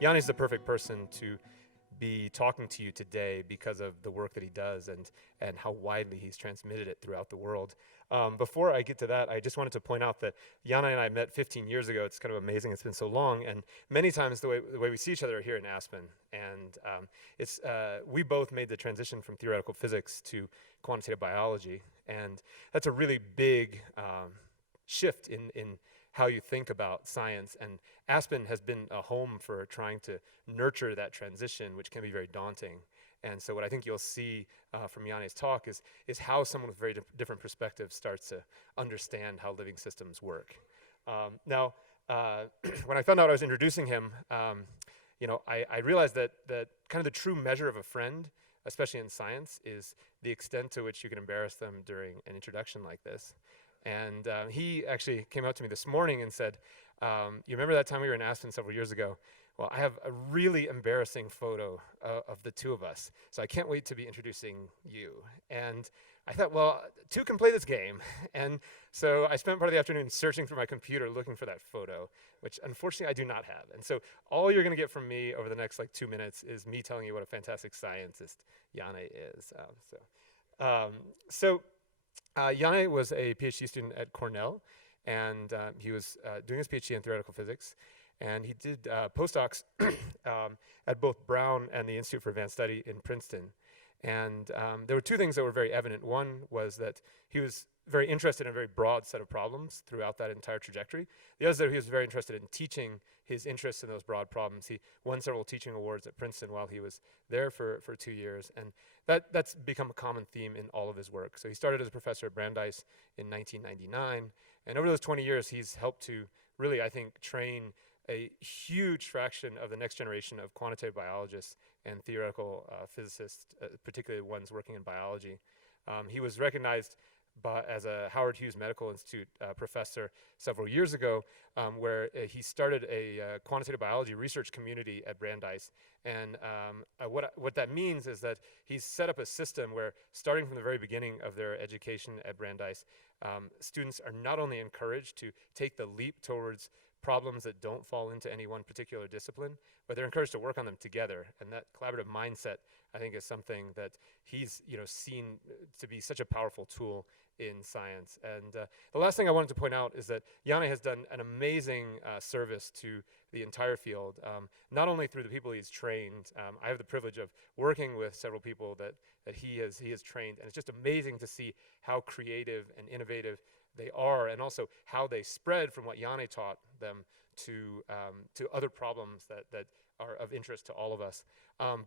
Yanni's the perfect person to be talking to you today because of the work that he does and how widely he's transmitted it throughout the world. Before I get to that, I just wanted to point out that Yanni and I met 15 years ago. It's kind of amazing it's been so long, and many times the way we see each other are here in Aspen. And we both made the transition from theoretical physics to quantitative biology, and that's a really big shift in how you think about science, and Aspen has been a home for trying to nurture that transition, which can be very daunting. And so what I think you'll see from Yanni's talk is how someone with very different perspectives starts to understand how living systems work. Now, when I found out I was introducing him, I realized that kind of the true measure of a friend, especially in science, is the extent to which you can embarrass them during an introduction like this. And he actually came up to me this morning and said, you remember that time we were in Aspen several years ago? Well, I have a really embarrassing photo of the two of us, so I can't wait to be introducing you. And I thought, well, two can play this game. And so I spent part of the afternoon searching through my computer looking for that photo, which unfortunately I do not have. And so all you're going to get from me over the next 2 minutes is me telling you what a fantastic scientist Yanni is. Yanni was a PhD student at Cornell, and he was doing his PhD in theoretical physics, and he did postdocs at both Brown and the Institute for Advanced Study in Princeton. And there were two things that were very evident. One was that he was very interested in a very broad set of problems throughout that entire trajectory. The other is that he was very interested in teaching his interest in those broad problems. He won several teaching awards at Princeton while he was there for 2 years, and that's become a common theme in all of his work. So he started as a professor at Brandeis in 1999, and over those 20 years, he's helped to really, I think, train a huge fraction of the next generation of quantitative biologists and theoretical physicists, particularly ones working in biology. He was recognized as a Howard Hughes Medical Institute professor several years ago, where he started a quantitative biology research community at Brandeis. And what that means is that he's set up a system where, starting from the very beginning of their education at Brandeis, students are not only encouraged to take the leap towards problems that don't fall into any one particular discipline, but they're encouraged to work on them together. And that collaborative mindset, I think, is something that he's seen to be such a powerful tool in science. And the last thing I wanted to point out is that Yanni has done an amazing service to the entire field, not only through the people he's trained. I have the privilege of working with several people that he has trained, and it's just amazing to see how creative and innovative they are, and also how they spread from what Yanni taught them to other problems that are of interest to all of us.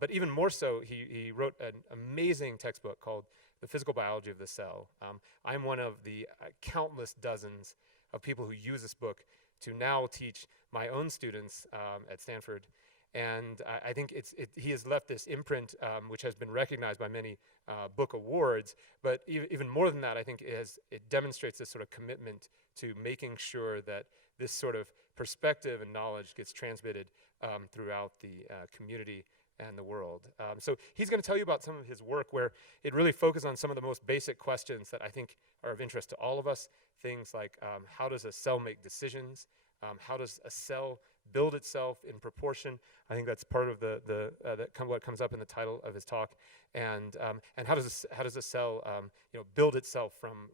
But even more so, he wrote an amazing textbook called The Physical Biology of the Cell. I'm one of the countless dozens of people who use this book to now teach my own students at Stanford. And I think he has left this imprint, which has been recognized by many book awards. But even more than that, I think it demonstrates this sort of commitment to making sure that this sort of perspective and knowledge gets transmitted throughout the community and the world. So he's going to tell you about some of his work where it really focuses on some of the most basic questions that I think are of interest to all of us. Things like how does a cell make decisions? How does a cell build itself in proportion? I think that's part of what comes up in the title of his talk. And how does a cell build itself from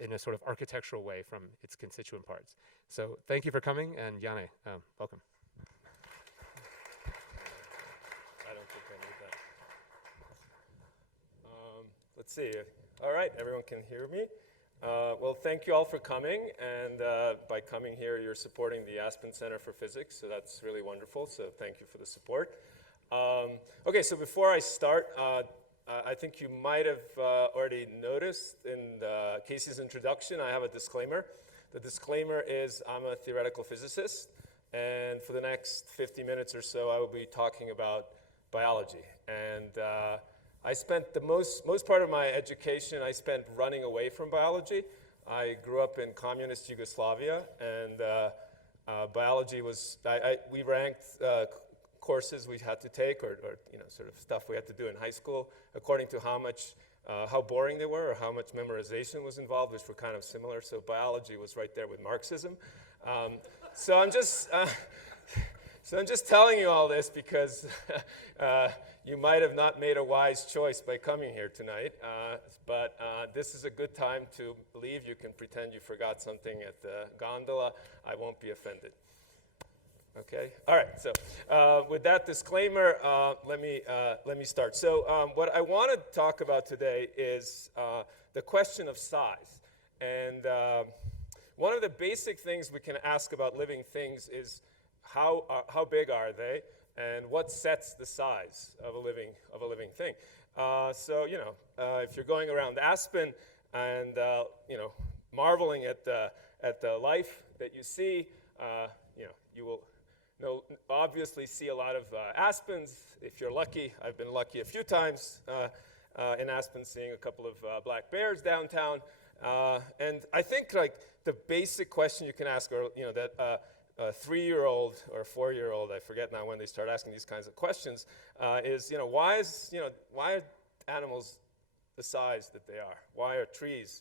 in a sort of architectural way from its constituent parts? So thank you for coming, and Yanni, welcome. I don't think I need that. Let's see. All right, everyone can hear me. Well, thank you all for coming, and by coming here, you're supporting the Aspen Center for Physics, so that's really wonderful, so thank you for the support. Okay, so before I start, I think you might have already noticed in Casey's introduction, I have a disclaimer. The disclaimer is I'm a theoretical physicist, and for the next 50 minutes or so, I will be talking about biology. And I spent the most part of my education, I spent running away from biology. I grew up in communist Yugoslavia, and biology was, we ranked courses we had to take, or sort of stuff we had to do in high school, according to how boring they were, or how much memorization was involved, which were kind of similar. So biology was right there with Marxism. So I'm just, So I'm just telling you all this because you might have not made a wise choice by coming here tonight, but this is a good time to leave. You can pretend you forgot something at the gondola. I won't be offended. Okay. All right. So with that disclaimer, let me start. So what I want to talk about today is the question of size, and one of the basic things we can ask about living things is how big are they, and what sets the size of a living thing. So if you're going around Aspen and marveling at the life that you see, you will obviously see a lot of aspens. If you're lucky, I've been lucky a few times in Aspen, seeing a couple of black bears downtown. And I think like the basic question you can ask, or that a 3-year-old or a 4-year-old, I forget now when they start asking these kinds of questions, is why are animals the size that they are? Why are trees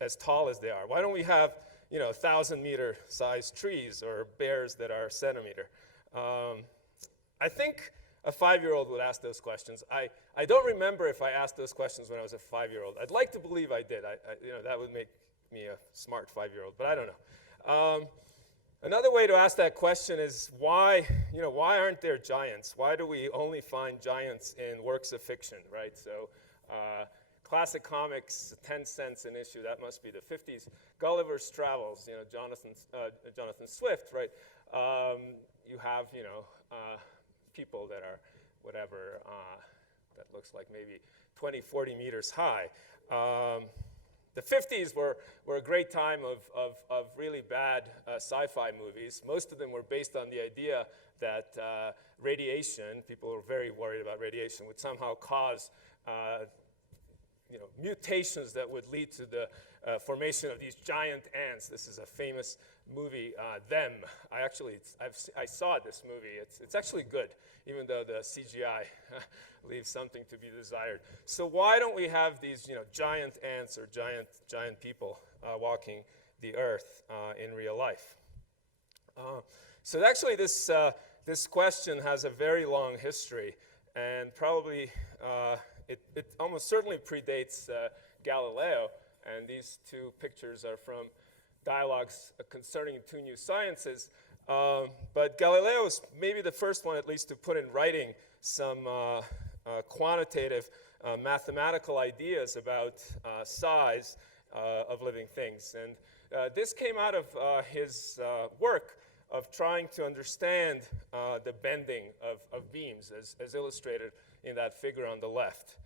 as tall as they are? Why don't we have 1,000-meter sized trees or bears that are centimeter? I think a 5-year-old would ask those questions. I don't remember if I asked those questions when I was a 5-year-old. I'd like to believe I did. That would make me a smart 5-year-old, but I don't know. Another way to ask that question is why aren't there giants? Why do we only find giants in works of fiction, right? So classic comics, 10 cents an issue, that must be the 50s. Gulliver's Travels, Jonathan Swift, right? You have, people that are whatever, that looks like maybe 20, 40 meters high. The 50s were a great time of really bad sci-fi movies. Most of them were based on the idea that radiation, people were very worried about radiation, would somehow cause mutations that would lead to the formation of these giant ants. This is a famous movie, Them. I saw this movie. It's actually good, even though the CGI leaves something to be desired. So why don't we have these giant ants or giant people walking the earth in real life? So actually this question has a very long history, and probably it almost certainly predates Galileo, and these two pictures are from Dialogues Concerning Two New Sciences. But Galileo was maybe the first one, at least, to put in writing some quantitative mathematical ideas about size of living things. And this came out of his work of trying to understand the bending of beams, as illustrated in that figure on the left.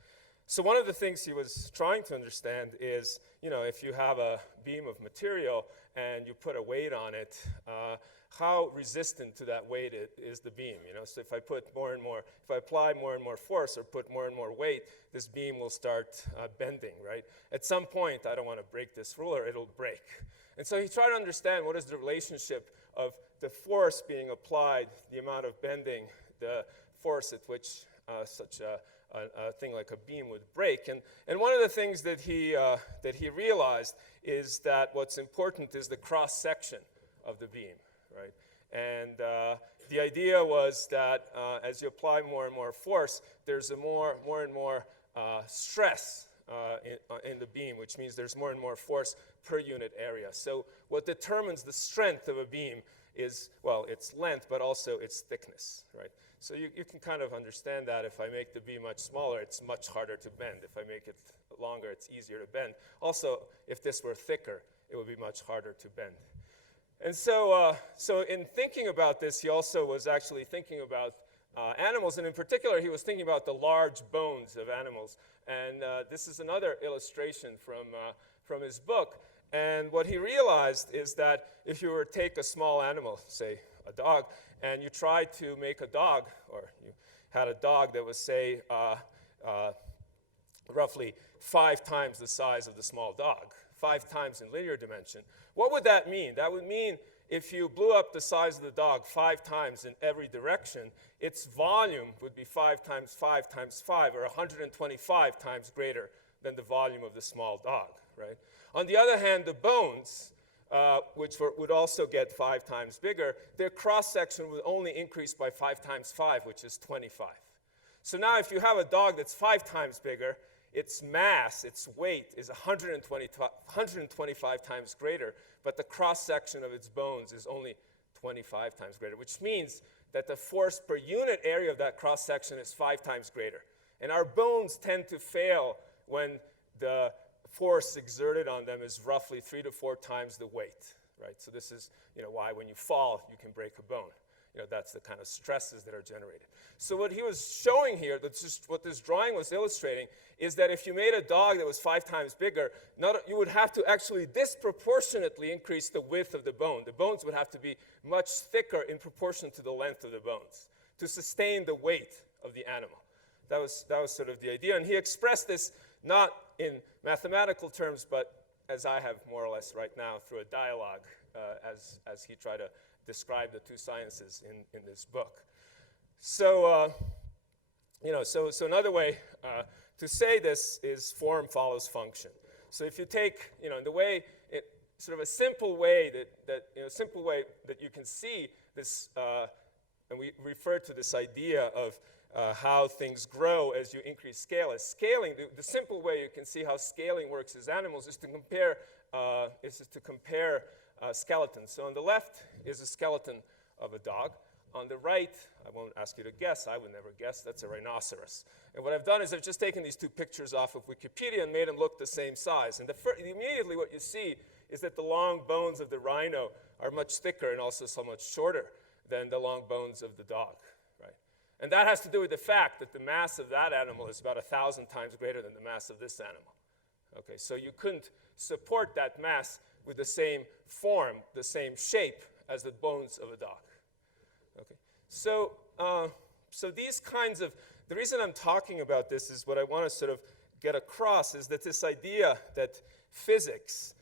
So one of the things he was trying to understand is, if you have a beam of material and you put a weight on it, how resistant to that weight is the beam? So if I apply more and more force or put more and more weight, this beam will start bending, right? At some point, I don't want to break this ruler, it'll break. And so he tried to understand what is the relationship of the force being applied, the amount of bending, the force at which such a thing like a beam would break. And one of the things that he realized is that what's important is the cross-section of the beam, right? And the idea was that as you apply more and more force, there's a more and more stress in the beam, which means there's more and more force per unit area. So what determines the strength of a beam is, well, its length, but also its thickness, right? So you can kind of understand that if I make the beam much smaller, it's much harder to bend. If I make it longer, it's easier to bend. Also, if this were thicker, it would be much harder to bend. And so in thinking about this, he also was actually thinking about animals, and in particular, he was thinking about the large bones of animals. And this is another illustration from his book. And what he realized is that if you were to take a small animal, say a dog, and you tried to make a dog, or you had a dog that was, say, roughly 5 times the size of the small dog, 5 times in linear dimension, what would that mean? That would mean if you blew up the size of the dog 5 times in every direction, its volume would be 5 times 5 times 5, or 125 times greater than the volume of the small dog, right? On the other hand, the bones would also get 5 times bigger, their cross-section would only increase by 5 times 5, which is 25. So now if you have a dog that's 5 times bigger, its mass, its weight, is 125 times greater, but the cross-section of its bones is only 25 times greater, which means that the force per unit area of that cross-section is 5 times greater. And our bones tend to fail when the force exerted on them is roughly 3 to 4 times the weight, right? So this is, why when you fall, you can break a bone. That's the kind of stresses that are generated. So what he was showing here, that's just what this drawing was illustrating, is that if you made a dog that was 5 times bigger, you would have to actually disproportionately increase the width of the bone. The bones would have to be much thicker in proportion to the length of the bones to sustain the weight of the animal. That was sort of the idea. And he expressed this not in mathematical terms, but as I have more or less right now through a dialogue as he tried to describe the two sciences in this book. So, so another way to say this is form follows function. So if you take, the way, sort of a simple way that you can see this, and we refer to this idea of how things grow as you increase scale. As scaling, the simple way you can see how scaling works as animals is to compare skeletons. So on the left is a skeleton of a dog. On the right, I won't ask you to guess, I would never guess, that's a rhinoceros. And what I've done is I've just taken these two pictures off of Wikipedia and made them look the same size. And immediately what you see is that the long bones of the rhino are much thicker and also so much shorter than the long bones of the dog, right? And that has to do with the fact that the mass of that animal is about 1,000 times greater than the mass of this animal. Okay, so you couldn't support that mass with the same form, the same shape as the bones of a dog. Okay, so these kinds of, the reason I'm talking about this is what I want to sort of get across is that this idea that physics,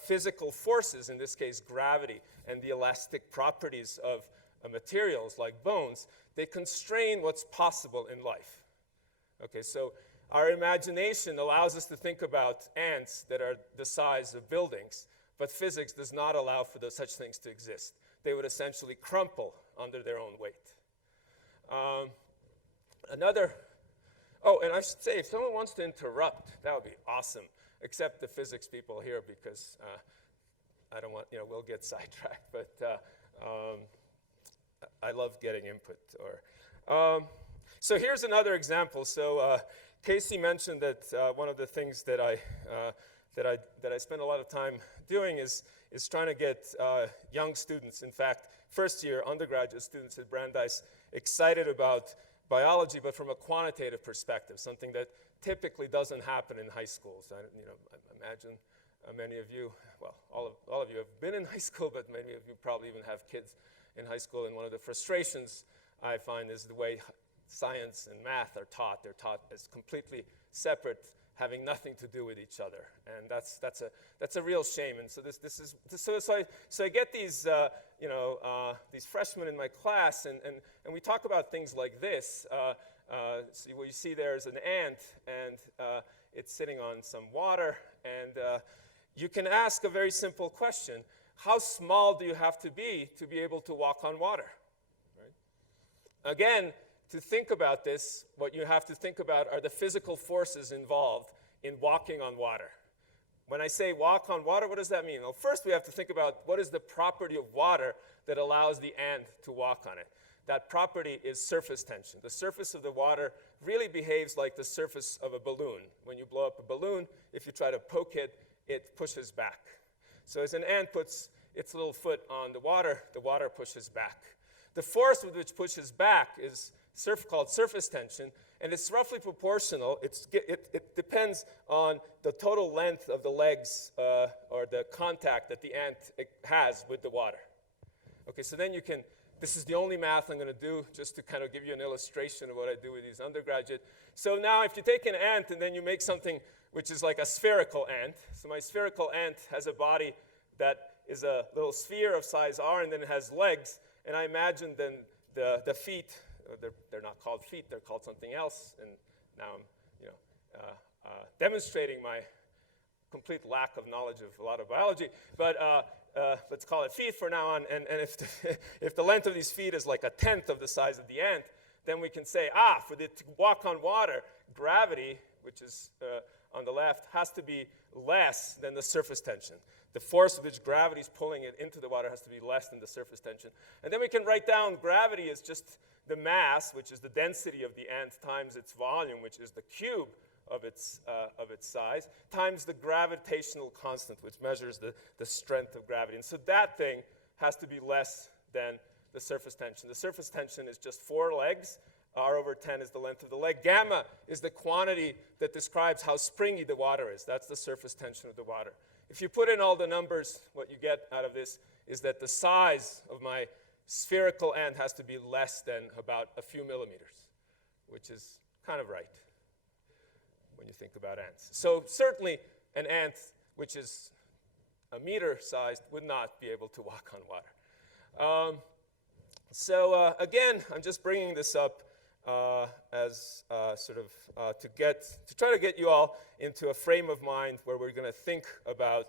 physical forces, in this case gravity, and the elastic properties of materials like bones, they constrain what's possible in life. Okay, so our imagination allows us to think about ants that are the size of buildings, but physics does not allow for such things to exist. They would essentially crumple under their own weight. And I should say, if someone wants to interrupt, that would be awesome, except the physics people here, because I don't want, we'll get sidetracked, but I love getting input. So here's another example. So Casey mentioned that one of the things that I spend a lot of time doing is trying to get young students, in fact, first-year undergraduate students at Brandeis, excited about biology, but from a quantitative perspective, something that typically doesn't happen in high schools. I imagine many of you, well, all of you have been in high school, but many of you probably even have kids in high school, and one of the frustrations I find is the way science and math are taught. They're taught as completely separate, having nothing to do with each other, and that's a real shame. And so so I get these freshmen in my class, and we talk about things like this. So what you see there is an ant, and it's sitting on some water, and you can ask a very simple question: how small do you have to be able to walk on water? Right? Again, to think about this, what you have to think about are the physical forces involved in walking on water. When I say walk on water, what does that mean? Well, first we have to think about what is the property of water that allows the ant to walk on it. That property is surface tension. The surface of the water really behaves like the surface of a balloon. When you blow up a balloon, if you try to poke it, it pushes back. So as an ant puts its little foot on the water pushes back. The force with which pushes back is called surface tension, and it's roughly proportional. It depends on the total length of the legs or the contact that the ant has with the water. Okay, so then this is the only math I'm going to do just to kind of give you an illustration of what I do with these undergraduate. So now if you take an ant and then you make something which is like a spherical ant. So my spherical ant has a body that is a little sphere of size r, and then it has legs, and I imagine then the feet, they're not called feet, they're called something else, and now I'm demonstrating my complete lack of knowledge of a lot of biology, but let's call it feet for now on. And if the length of these feet is like 1/10 of the size of the ant, then we can say, for it to walk on water, gravity, which is on the left, has to be less than the surface tension. The force with which gravity is pulling it into the water has to be less than the surface tension. And then we can write down gravity as just the mass, which is the density of the ant, times its volume, which is the cube of its size, times the gravitational constant, which measures the strength of gravity. And so that thing has to be less than the surface tension. The surface tension is just 4 legs. R/10 is the length of the leg. Gamma is the quantity that describes how springy the water is. That's the surface tension of the water. If you put in all the numbers, what you get out of this is that the size of my spherical ant has to be less than about a few millimeters, which is kind of right when you think about ants. So certainly an ant which is a meter sized would not be able to walk on water. Again, I'm just bringing this up as to try to get you all into a frame of mind where we're going to think about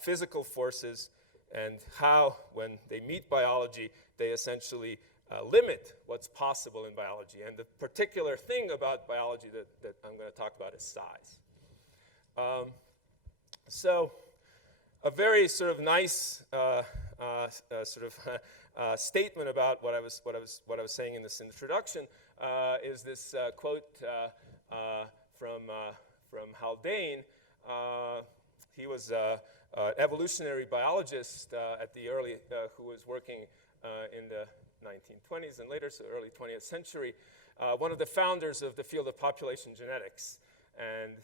physical forces and how, when they meet biology, they essentially limit what's possible in biology. And the particular thing about biology that I'm going to talk about is size. So a very sort of nice statement about what I was saying in this introduction is this quote from Hal Bane. He was an evolutionary biologist at the early who was working in the 1920s and later, so early 20th century, one of the founders of the field of population genetics. And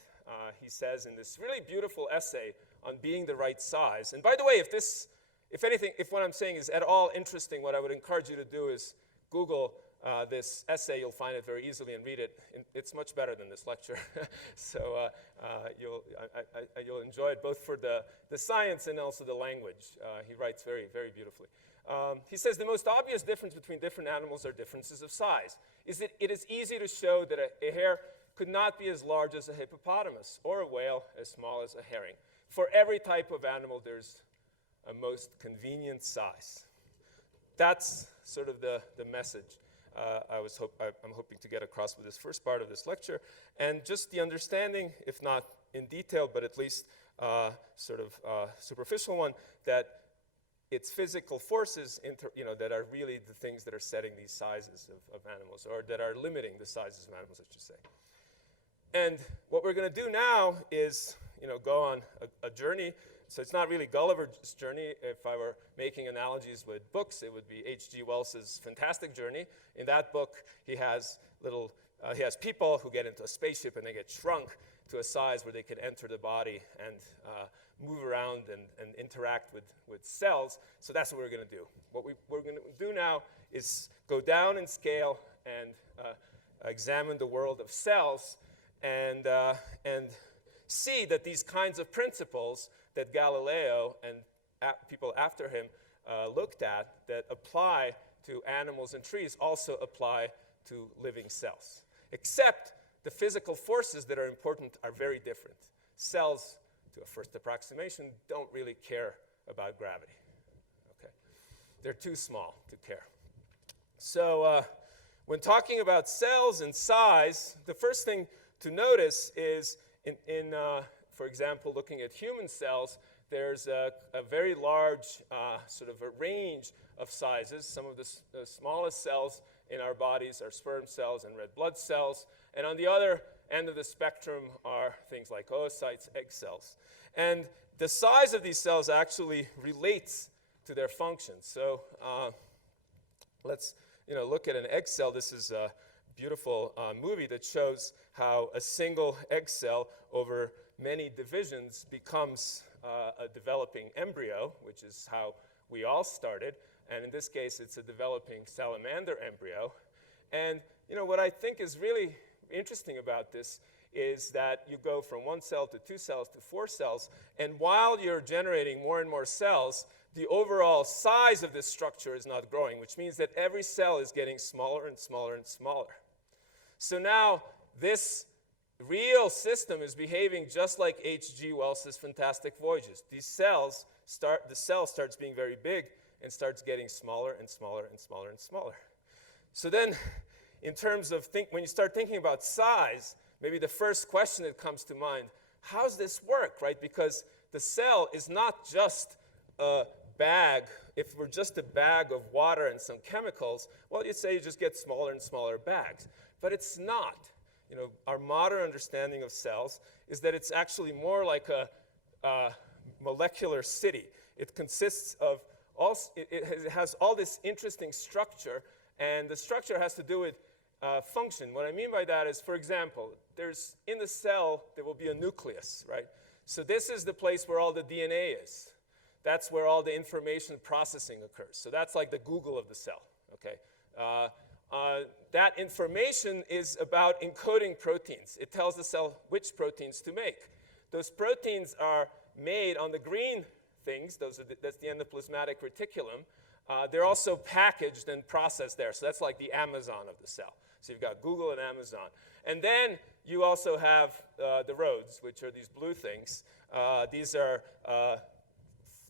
he says in this really beautiful essay on being the right size, and by the way, if what I'm saying is at all interesting, what I would encourage you to do is Google this essay. You'll find it very easily and read it. It's much better than this lecture. So you'll enjoy it both for the science and also the language. He writes very, very beautifully. He says the most obvious difference between different animals are differences of size. It is easy to show that a hare could not be as large as a hippopotamus or a whale as small as a herring. For every type of animal, there's a most convenient size. That's sort of the message I'm hoping to get across with this first part of this lecture. And just the understanding, if not in detail, but at least superficial one, that it's physical forces that are really the things that are setting these sizes of animals, or that are limiting the sizes of animals, I should say. And what we're going to do now is go on a journey. So it's not really Gulliver's journey. If I were making analogies with books, it would be H.G. Wells's fantastic journey. In that book, he has people who get into a spaceship and they get shrunk to a size where they can enter the body and move around and interact with cells. So that's what we're going to do. What we're going to do now is go down in scale and examine the world of cells and see that these kinds of principles that Galileo and people after him looked at that apply to animals and trees also apply to living cells. Except the physical forces that are important are very different. Cells, to a first approximation, don't really care about gravity. Okay. They're too small to care. So when talking about cells and size, the first thing to notice is for example, looking at human cells, there's a very large sort of a range of sizes. Some of the smallest cells in our bodies are sperm cells and red blood cells. And on the other end of the spectrum are things like oocytes, egg cells. And the size of these cells actually relates to their functions. So let's look at an egg cell. This is a beautiful movie that shows how a single egg cell over many divisions becomes a developing embryo, which is how we all started. And in this case, it's a developing salamander embryo. And what I think is really interesting about this is that you go from 1 cell to 2 cells to 4 cells. And while you're generating more and more cells, the overall size of this structure is not growing, which means that every cell is getting smaller and smaller and smaller. So now this real system is behaving just like H.G. Wells's Fantastic Voyages. The cell starts being very big and starts getting smaller and smaller and smaller and smaller. So then, in terms of when you start thinking about size, maybe the first question that comes to mind, how does this work, right? Because the cell is not just a bag. If we're just a bag of water and some chemicals, well, you'd say you just get smaller and smaller bags. But it's not. You know, our modern understanding of cells is that it's actually more like a molecular city. It consists of it has all this interesting structure, and the structure has to do with function. What I mean by that is, for example, in the cell, there will be a nucleus, right? So this is the place where all the DNA is. That's where all the information processing occurs. So that's like the Google of the cell, okay? That information is about encoding proteins. It tells the cell which proteins to make. Those proteins are made on the green things. That's the endoplasmatic reticulum. They're also packaged and processed there. So that's like the Amazon of the cell. So you've got Google and Amazon. And then you also have the roads, which are these blue things. These are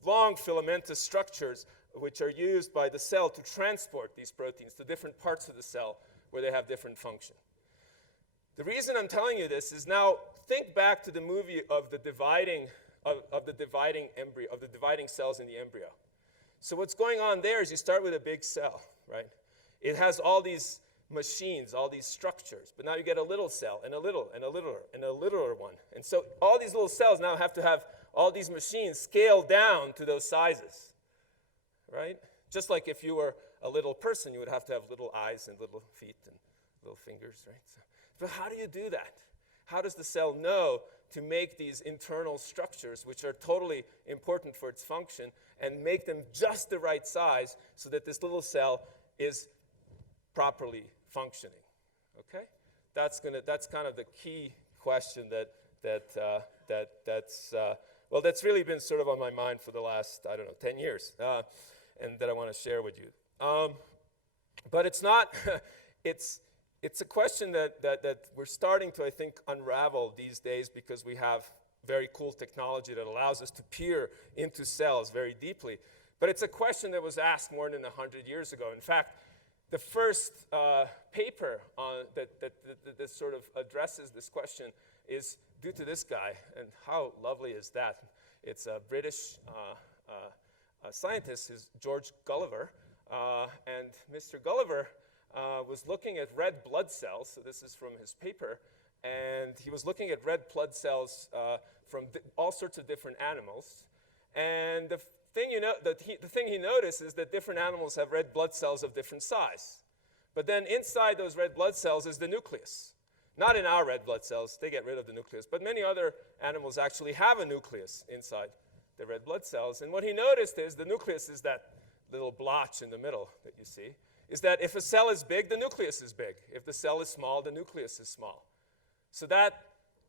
long filamentous structures which are used by the cell to transport these proteins to different parts of the cell where they have different function. The reason I'm telling you this is now think back to the movie of the dividing cells in the embryo. So what's going on there is you start with a big cell, right? It has all these machines, all these structures, but now you get a little cell and a little and a littler and a littler one. And so all these little cells now have to have all these machines scaled down to those sizes, right? Just like if you were a little person, you would have to have little eyes and little feet and little fingers, right? But how do you do that? How does the cell know to make these internal structures, which are totally important for its function, and make them just the right size so that this little cell is properly functioning? Okay, that's kind of the key question that's really been sort of on my mind for the last 10 years, and that I want to share with you. But it's not. It's a question that we're starting to, I think, unravel these days because we have very cool technology that allows us to peer into cells very deeply. But it's a question that was asked more than 100 years ago. In fact, the first paper that sort of addresses this question is due to this guy. And how lovely is that? It's a British scientist, is George Gulliver. And Mr. Gulliver was looking at red blood cells. So this is from his paper. And he was looking at red blood cells from all sorts of different animals. And the thing he noticed is that different animals have red blood cells of different size. But then inside those red blood cells is the nucleus. Not in our red blood cells, they get rid of the nucleus, but many other animals actually have a nucleus inside the red blood cells. And what he noticed is the nucleus is that little blotch in the middle that you see, is that if a cell is big, the nucleus is big. If the cell is small, the nucleus is small. So that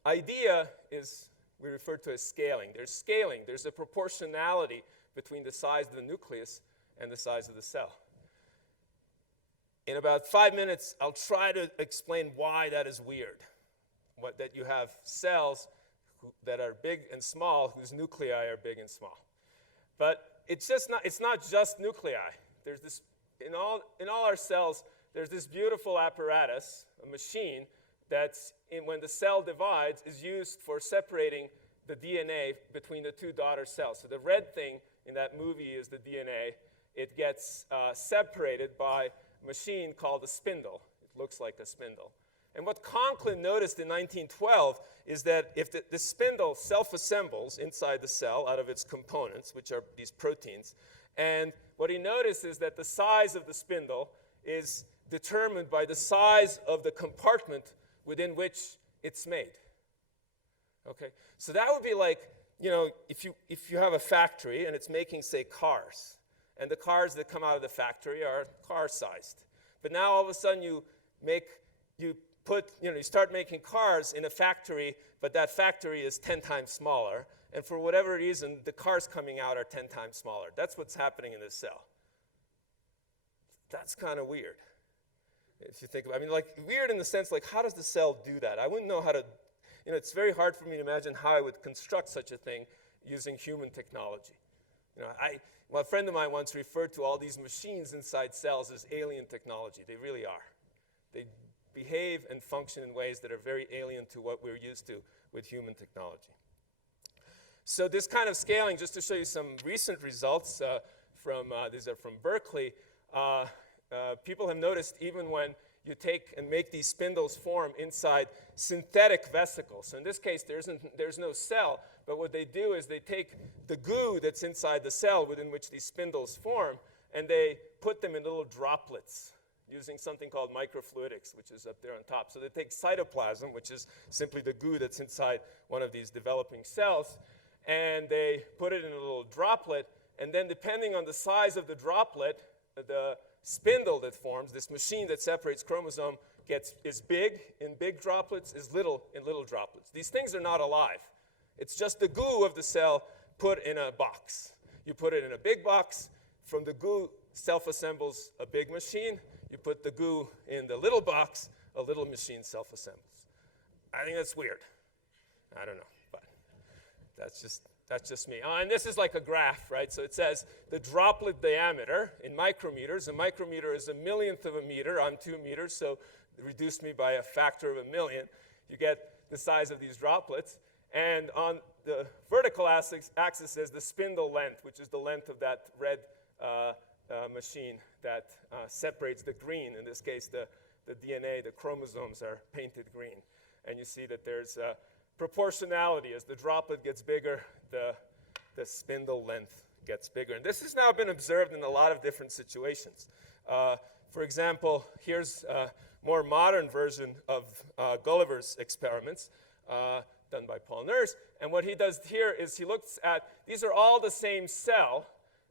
idea is, we refer to as scaling. There's scaling. There's a proportionality between the size of the nucleus and the size of the cell. In about 5 minutes, I'll try to explain why that is weird. That you have cells that are big and small, whose nuclei are big and small. But it's not just nuclei. There's this, in all our cells, there's this beautiful apparatus, a machine, that's, when the cell divides, is used for separating the DNA between the two daughter cells. So the red thing in that movie is the DNA. It gets separated by a machine called a spindle. It looks like a spindle. And what Conklin noticed in 1912 is that if the spindle self-assembles inside the cell out of its components, which are these proteins, and what he noticed is that the size of the spindle is determined by the size of the compartment within which it's made. Okay, so that would be like, if you have a factory and it's making, say, cars, and the cars that come out of the factory are car-sized. But now all of a sudden you start making cars in a factory, but that factory is 10 times smaller, and for whatever reason, the cars coming out are 10 times smaller. That's what's happening in this cell. That's kind of weird. If you think about it, weird in the sense, like, how does the cell do that? I wouldn't know how to it's very hard for me to imagine how I would construct such a thing using human technology. Well, a friend of mine once referred to all these machines inside cells as alien technology. They really are. They behave and function in ways that are very alien to what we're used to with human technology. So this kind of scaling, just to show you some recent results these are from Berkeley, people have noticed even when you take and make these spindles form inside synthetic vesicles. So in this case, there's no cell, but what they do is they take the goo that's inside the cell within which these spindles form, and they put them in little droplets using something called microfluidics, which is up there on top. So they take cytoplasm, which is simply the goo that's inside one of these developing cells, and they put it in a little droplet, and then depending on the size of the droplet, the spindle that forms, this machine that separates chromosome, is big in big droplets, is little in little droplets. These things are not alive. It's just the goo of the cell put in a box. You put it in a big box. From the goo, self-assembles a big machine. You put the goo in the little box, a little machine self-assembles. I think that's weird. I don't know, but that's just me. And this is like a graph, right? So it says the droplet diameter in micrometers. A micrometer is a millionth of a meter. I'm 2 meters, so reduce me by a factor of 1,000,000. You get the size of these droplets. And on the vertical axis is the spindle length, which is the length of that red machine that separates the green. In this case, the DNA, the chromosomes are painted green. And you see that there's proportionality. As the droplet gets bigger, the spindle length gets bigger. And this has now been observed in a lot of different situations. For example, here's a more modern version of Gulliver's experiments done by Polymers. And what he does here is he looks at, these are all the same cell.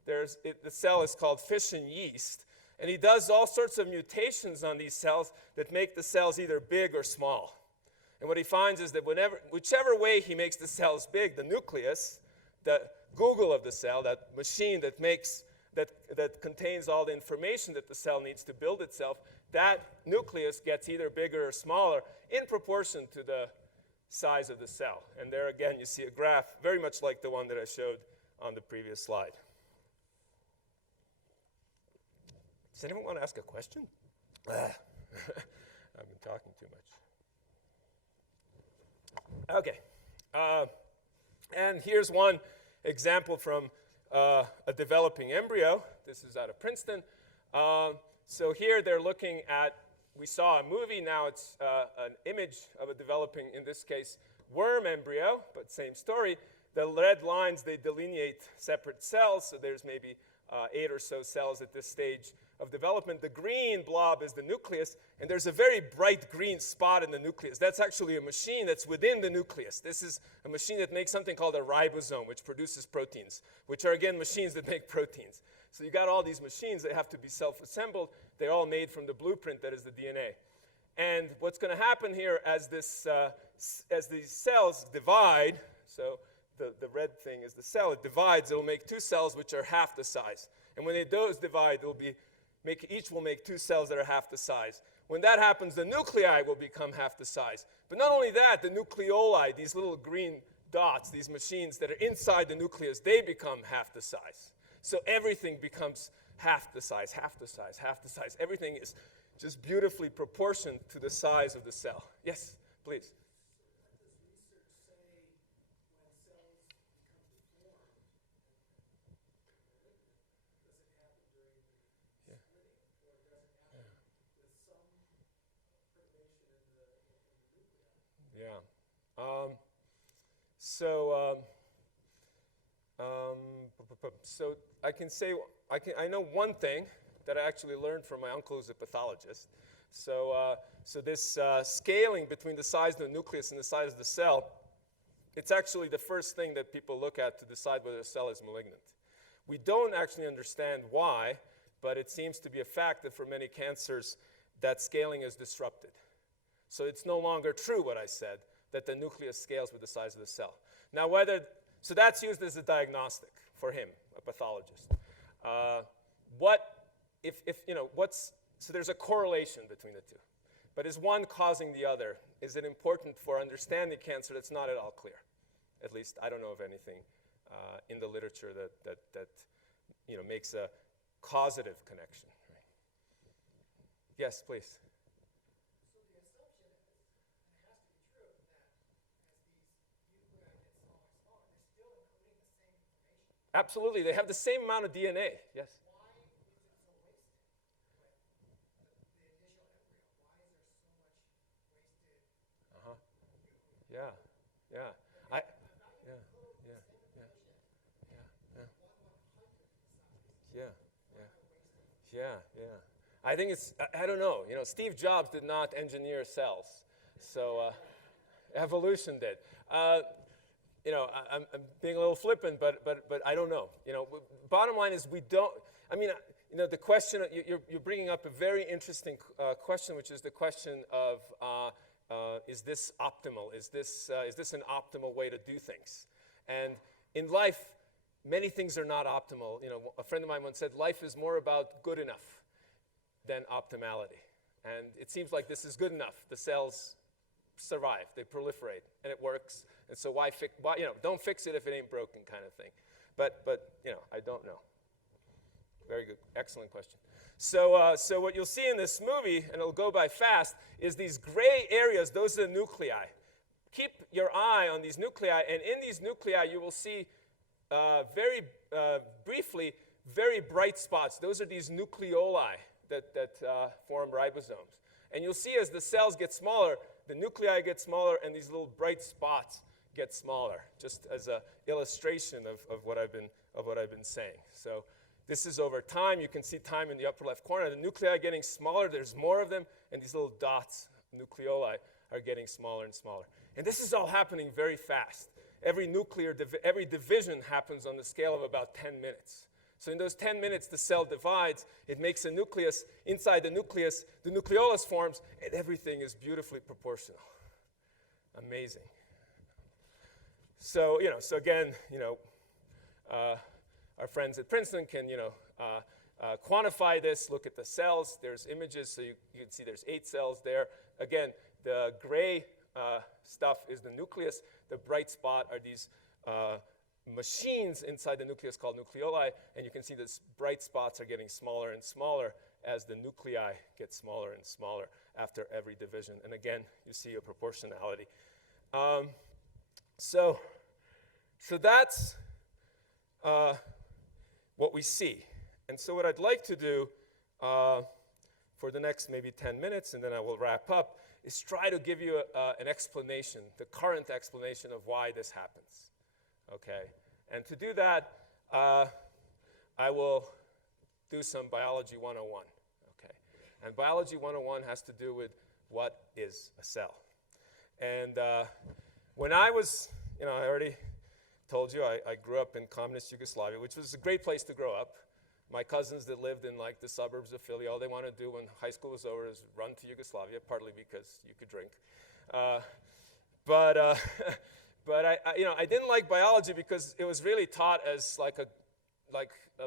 The cell is called fission yeast. And he does all sorts of mutations on these cells that make the cells either big or small. And what he finds is that whichever way he makes the cells big, the nucleus, the Google of the cell, that machine that contains all the information that the cell needs to build itself, that nucleus gets either bigger or smaller in proportion to the size of the cell. And there again, you see a graph very much like the one that I showed on the previous slide. Does anyone want to ask a question? I've been talking too much. Okay. And here's one example from a developing embryo. This is out of Princeton. So here they're looking at, we saw a movie, now it's an image of a developing, in this case, worm embryo, but same story. The red lines, they delineate separate cells, so there's maybe 8 or so cells at this stage of development. The green blob is the nucleus, and there's a very bright green spot in the nucleus. That's actually a machine that's within the nucleus. This is a machine that makes something called a ribosome, which produces proteins, which are, again, machines that make proteins. So you got all these machines that have to be self-assembled. They're all made from the blueprint that is the DNA. And what's going to happen here as these cells divide, so the red thing is the cell, it divides, it'll make 2 cells which are half the size. And when those divide, each will make 2 cells that are half the size. When that happens, the nuclei will become half the size. But not only that, the nucleoli, these little green dots, these machines that are inside the nucleus, they become half the size. So everything becomes half the size, half the size, half the size. Everything is just beautifully proportioned to the size of the cell. Yes, please. So I can say, I know one thing that I actually learned from my uncle who's a pathologist. So this scaling between the size of the nucleus and the size of the cell, it's actually the first thing that people look at to decide whether a cell is malignant. We don't actually understand why, but it seems to be a fact that for many cancers, that scaling is disrupted. So it's no longer true what I said, that the nucleus scales with the size of the cell. Now so that's used as a diagnostic for him, a pathologist. So there's a correlation between the two. But is one causing the other? is it important for understanding cancer? That's not at all clear. At least I don't know of anything in the literature that makes a causative connection. Right? Yes, please. So the assumption is, and it has to be true, that as these nuclei get smaller and smaller, they're still encoding the same information. Absolutely, they have the same amount of DNA. Yes. Why is it so wasted with the initial embryo? Why is there so much wasted? Yeah. Yeah. Yeah. I think it's, I don't know. Steve Jobs did not engineer cells. So evolution did. I'm being a little flippant, but I don't know. Bottom line is we don't, the question, you're bringing up a very interesting question, which is the question of, is this optimal? Is this an optimal way to do things? And in life, many things are not optimal. A friend of mine once said, life is more about good enough than optimality. And it seems like this is good enough. The cells survive, they proliferate, and it works. And so why don't fix it if it ain't broken, kind of thing. But I don't know. Very good, excellent question. So what you'll see in this movie, and it'll go by fast, is these gray areas. Those are the nuclei. Keep your eye on these nuclei, and in these nuclei you will see very briefly very bright spots. Those are these nucleoli that form ribosomes. And you'll see as the cells get smaller, the nuclei get smaller, and these little bright spots get smaller, just as an illustration of what I've been saying. So this is over time. You can see time in the upper left corner. The nuclei are getting smaller. There's more of them, and these little dots, nucleoli, are getting smaller and smaller. And this is all happening very fast. Every division happens on the scale of about 10 minutes. So in those 10 minutes, the cell divides. It makes a nucleus. Inside the nucleus, the nucleolus forms, and everything is beautifully proportional. Amazing. So, again, our friends at Princeton can, quantify this, look at the cells. There's images, so you can see there's 8 cells there. Again, the gray stuff is the nucleus. The bright spot are these machines inside the nucleus called nucleoli, and you can see these bright spots are getting smaller and smaller as the nuclei get smaller and smaller after every division. And again, you see a proportionality. So that's what we see. And so what I'd like to do for the next maybe 10 minutes, and then I will wrap up, is try to give you an explanation, the current explanation of why this happens. Okay? And to do that, I will do some Biology 101. Okay? And Biology 101 has to do with what is a cell. And when I was, I already told you I grew up in communist Yugoslavia, which was a great place to grow up. My cousins that lived in the suburbs of Philly, all they wanted to do when high school was over is run to Yugoslavia, partly because you could drink. But I didn't like biology because it was really taught as like a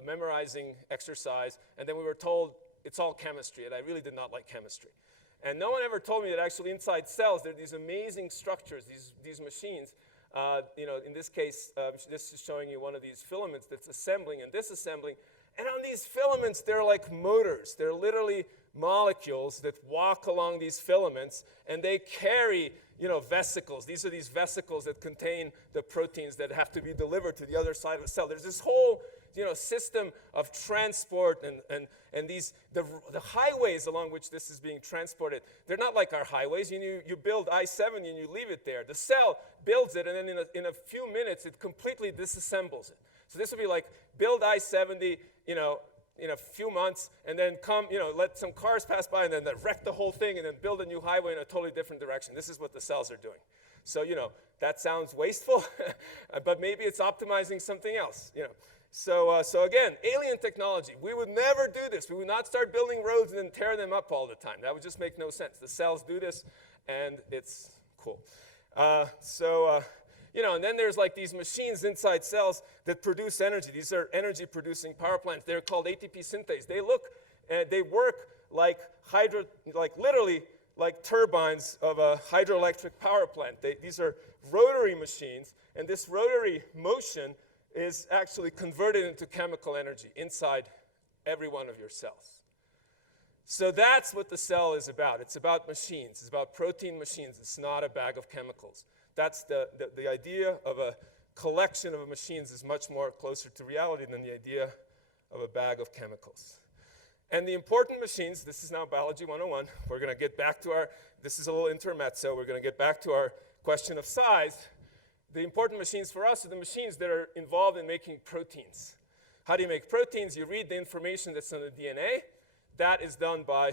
memorizing exercise, and then we were told it's all chemistry, and I really did not like chemistry. And no one ever told me that actually inside cells there are these amazing structures, these machines. In this case, this is showing you one of these filaments that's assembling and disassembling. And on these filaments, they're like motors. They're literally molecules that walk along these filaments, and they carry, vesicles. These are these vesicles that contain the proteins that have to be delivered to the other side of the cell. There's this whole, system of transport and the highways along which this is being transported. They're not like our highways. You build I-70 and you leave it there. The cell builds it, and then in a few minutes, it completely disassembles it. So this would be like build I-70, in a few months, and then let some cars pass by, and then wreck the whole thing, and then build a new highway in a totally different direction. This is what the cells are doing. So, that sounds wasteful, but maybe it's optimizing something else, So again, alien technology. We would never do this. We would not start building roads and then tear them up all the time. That would just make no sense. The cells do this, and it's cool. And then there's these machines inside cells that produce energy. These are energy-producing power plants. They're called ATP synthase. They work like literally like turbines of a hydroelectric power plant. These are rotary machines, and this rotary motion is actually converted into chemical energy inside every one of your cells. So that's what the cell is about. It's about machines. It's about protein machines. It's not a bag of chemicals. That's the idea of a collection of machines is much more closer to reality than the idea of a bag of chemicals. And the important machines, this is now Biology 101. We're going to get back to this is a little intermezzo. We're going to get back to our question of size. The important machines for us are the machines that are involved in making proteins. How do you make proteins? You read the information that's in the DNA. That is done by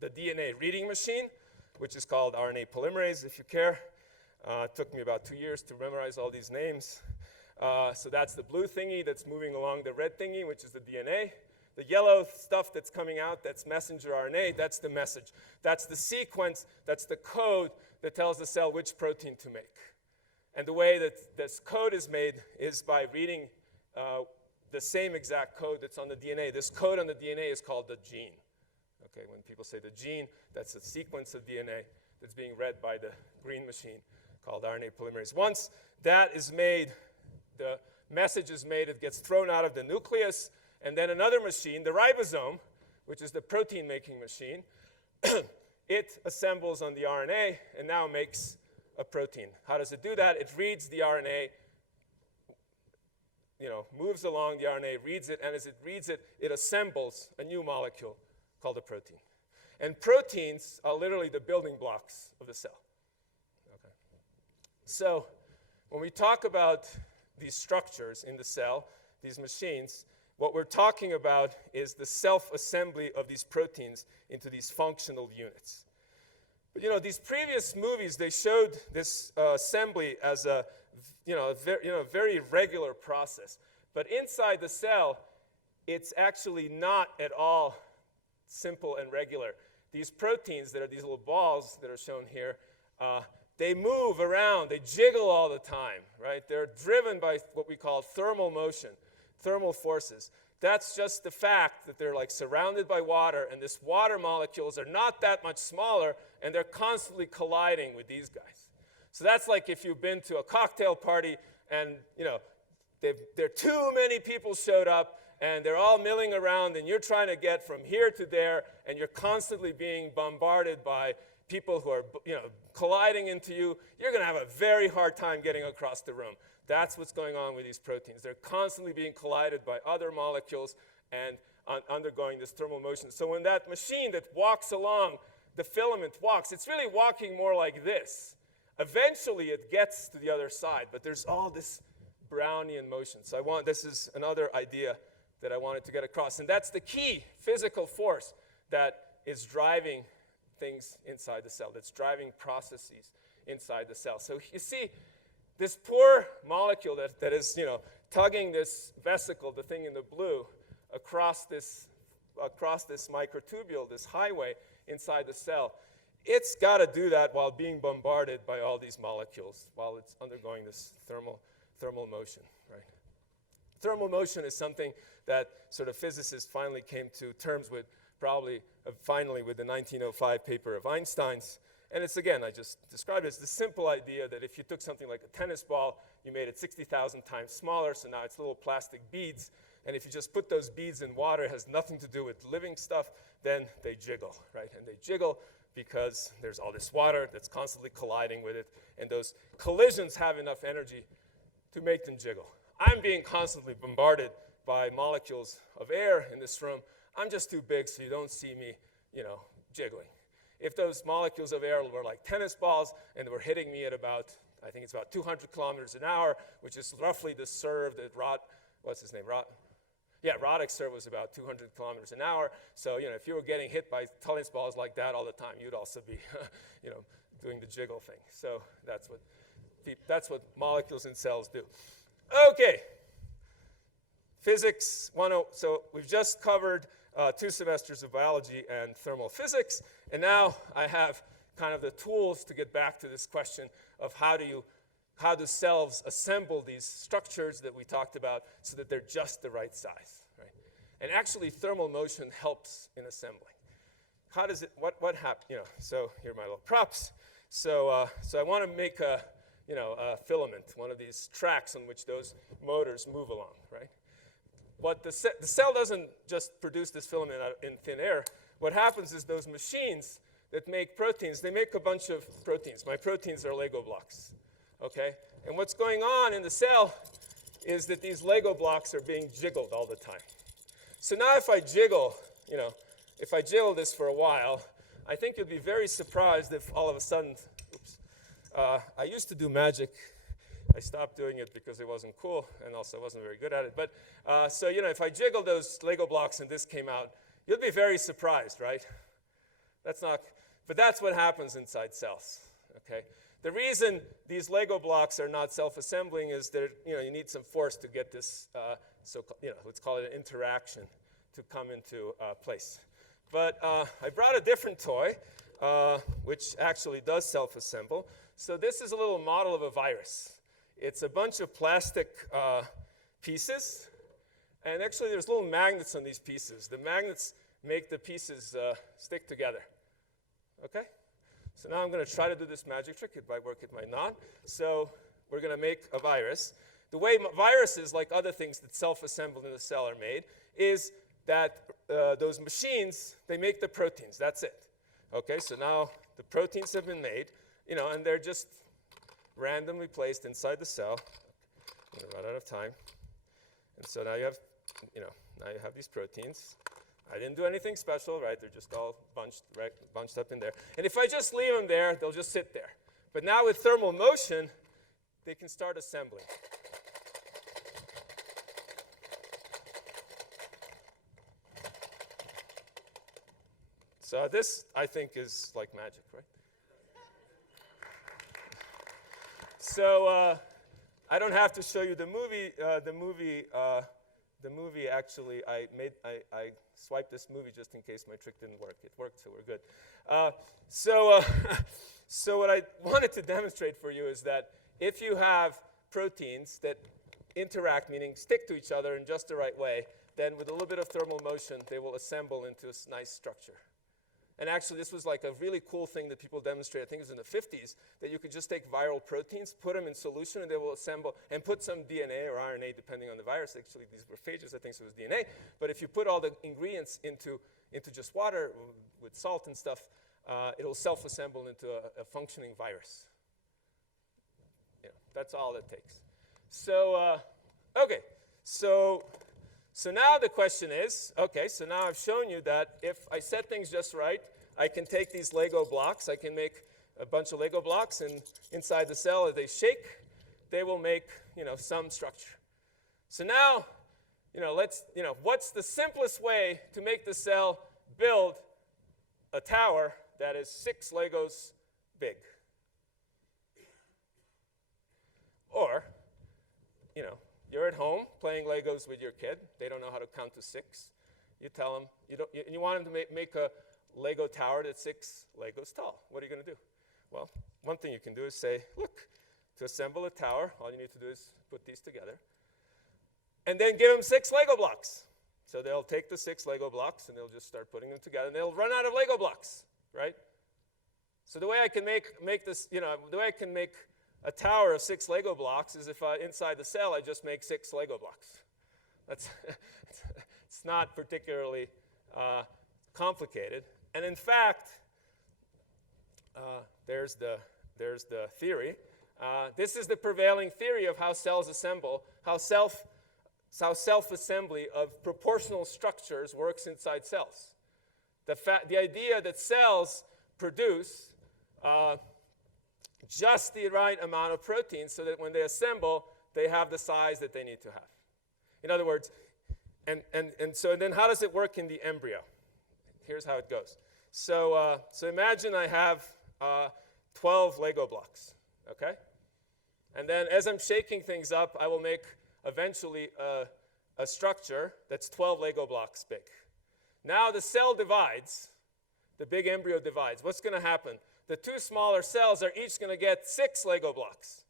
the DNA reading machine, which is called RNA polymerase, if you care. It took me about 2 years to memorize all these names. So that's the blue thingy that's moving along the red thingy, which is the DNA. The yellow stuff that's coming out, that's messenger RNA, that's the message. That's the sequence, that's the code that tells the cell which protein to make. And the way that this code is made is by reading the same exact code that's on the DNA. This code on the DNA is called the gene. Okay, when people say the gene, that's a sequence of DNA that's being read by the green machine called RNA polymerase. Once that is made, the message is made, it gets thrown out of the nucleus, and then another machine, the ribosome, which is the protein-making machine, it assembles on the RNA and now makes a protein. How does it do that? It reads the RNA, moves along the RNA, reads it, and as it reads it, it assembles a new molecule called a protein. And proteins are literally the building blocks of the cell. Okay. So when we talk about these structures in the cell, these machines, what we're talking about is the self-assembly of these proteins into these functional units. But these previous movies, they showed this assembly as a very regular process. But inside the cell, it's actually not at all simple and regular. These proteins that are these little balls that are shown here, they move around, they jiggle all the time, right? They're driven by what we call thermal motion, thermal forces. That's just the fact that they're like surrounded by water, and this water molecules are not that much smaller, and they're constantly colliding with these guys. So that's like if you've been to a cocktail party and, there are too many people showed up, and they're all milling around, and you're trying to get from here to there, and you're constantly being bombarded by people who are, colliding into you. You're going to have a very hard time getting across the room. That's what's going on with these proteins. They're constantly being collided by other molecules and undergoing this thermal motion. So when that machine that walks along, the filament walks, it's really walking more like this. Eventually it gets to the other side, but there's all this Brownian motion. So this is another idea that I wanted to get across. And that's the key physical force that is driving things inside the cell, that's driving processes inside the cell. So you see, this poor molecule that is, tugging this vesicle, the thing in the blue, across this microtubule, this highway inside the cell, it's got to do that while being bombarded by all these molecules, while it's undergoing this thermal motion, right? Thermal motion is something that sort of physicists finally came to terms with, finally with the 1905 paper of Einstein's. And it's, again, I just described it as the simple idea that if you took something like a tennis ball, you made it 60,000 times smaller, so now it's little plastic beads. And if you just put those beads in water, it has nothing to do with living stuff, then they jiggle, right? And they jiggle because there's all this water that's constantly colliding with it, and those collisions have enough energy to make them jiggle. I'm being constantly bombarded by molecules of air in this room. I'm just too big, so you don't see me, jiggling. If those molecules of air were like tennis balls and they were hitting me at about, I think it's about 200 kilometers an hour, which is roughly the serve that Roddick's serve was about 200 kilometers an hour. So, if you were getting hit by tennis balls like that all the time, you'd also be, doing the jiggle thing. So that's what molecules in cells do. Okay. Physics 101. So we've just covered 2 semesters of biology and thermal physics, and now I have kind of the tools to get back to this question of how do cells assemble these structures that we talked about so that they're just the right size, right? And actually thermal motion helps in assembling. how does it, what happened, so here are my little props. So I want to make a filament, one of these tracks on which those motors move along, right? But the cell doesn't just produce this filament in thin air. What happens is those machines that make proteins, they make a bunch of proteins. My proteins are Lego blocks, okay? And what's going on in the cell is that these Lego blocks are being jiggled all the time. So now if I jiggle this for a while, I think you'll be very surprised if all of a sudden, I used to do magic. I stopped doing it because it wasn't cool, and also I wasn't very good at it. But so if I jiggle those Lego blocks and this came out, you'll be very surprised, right? But that's what happens inside cells, okay? The reason these Lego blocks are not self-assembling is that you need some force to get this, let's call it an interaction to come into place. But I brought a different toy, which actually does self-assemble. So this is a little model of a virus. It's a bunch of plastic pieces, and actually there's little magnets on these pieces. The magnets make the pieces stick together, okay? So now I'm going to try to do this magic trick. It might work, it might not. So we're going to make a virus. The way viruses, like other things that self-assemble in the cell are made, is that those machines, they make the proteins. That's it. Okay, so now the proteins have been made, and they're just randomly placed inside the cell. I'm going to run out of time. And so now you have, now you have these proteins. I didn't do anything special, right? They're just all bunched up in there. And if I just leave them there, they'll just sit there. But now with thermal motion, they can start assembling. So this, I think, is like magic, right? So I don't have to show you the movie. The movie actually, I swiped this movie just in case my trick didn't work. It worked, so we're good. So what I wanted to demonstrate for you is that if you have proteins that interact, meaning stick to each other in just the right way, then with a little bit of thermal motion, they will assemble into a nice structure. And actually, this was like a really cool thing that people demonstrated, I think it was in the 50s, that you could just take viral proteins, put them in solution, and they will assemble, and put some DNA or RNA, depending on the virus. Actually, these were phages, I think, so it was DNA. But if you put all the ingredients into just water with salt and stuff, it'll self-assemble into a functioning virus. That's all it takes. So, okay. So now the question is, okay, so now I've shown you that if I set things just right, I can take these Lego blocks, I can make a bunch of Lego blocks, and inside the cell, as they shake, they will make, some structure. So now, what's the simplest way to make the cell build a tower that is 6 Legos big? Or, you're at home playing Legos with your kid. They don't know how to count to 6. You tell them, you want them to make a Lego tower that's 6 Legos tall. What are you going to do? Well, one thing you can do is say, look, to assemble a tower, all you need to do is put these together. And then give them 6 Lego blocks. So they'll take the 6 Lego blocks and they'll just start putting them together, and they'll run out of Lego blocks, right? So the way I can make this, the way I can make a tower of 6 Lego blocks is if inside the cell I just make 6 Lego blocks. That's it's not particularly complicated. And in fact, there's the theory. This is the prevailing theory of how cells assemble, how self-assembly of proportional structures works inside cells. The idea that cells produce just the right amount of protein so that when they assemble, they have the size that they need to have. In other words, and then how does it work in the embryo? Here's how it goes. So imagine I have 12 Lego blocks, okay? And then as I'm shaking things up, I will make eventually a structure that's 12 Lego blocks big. Now the cell divides, the big embryo divides. What's going to happen? The 2 smaller cells are each going to get 6 Lego blocks.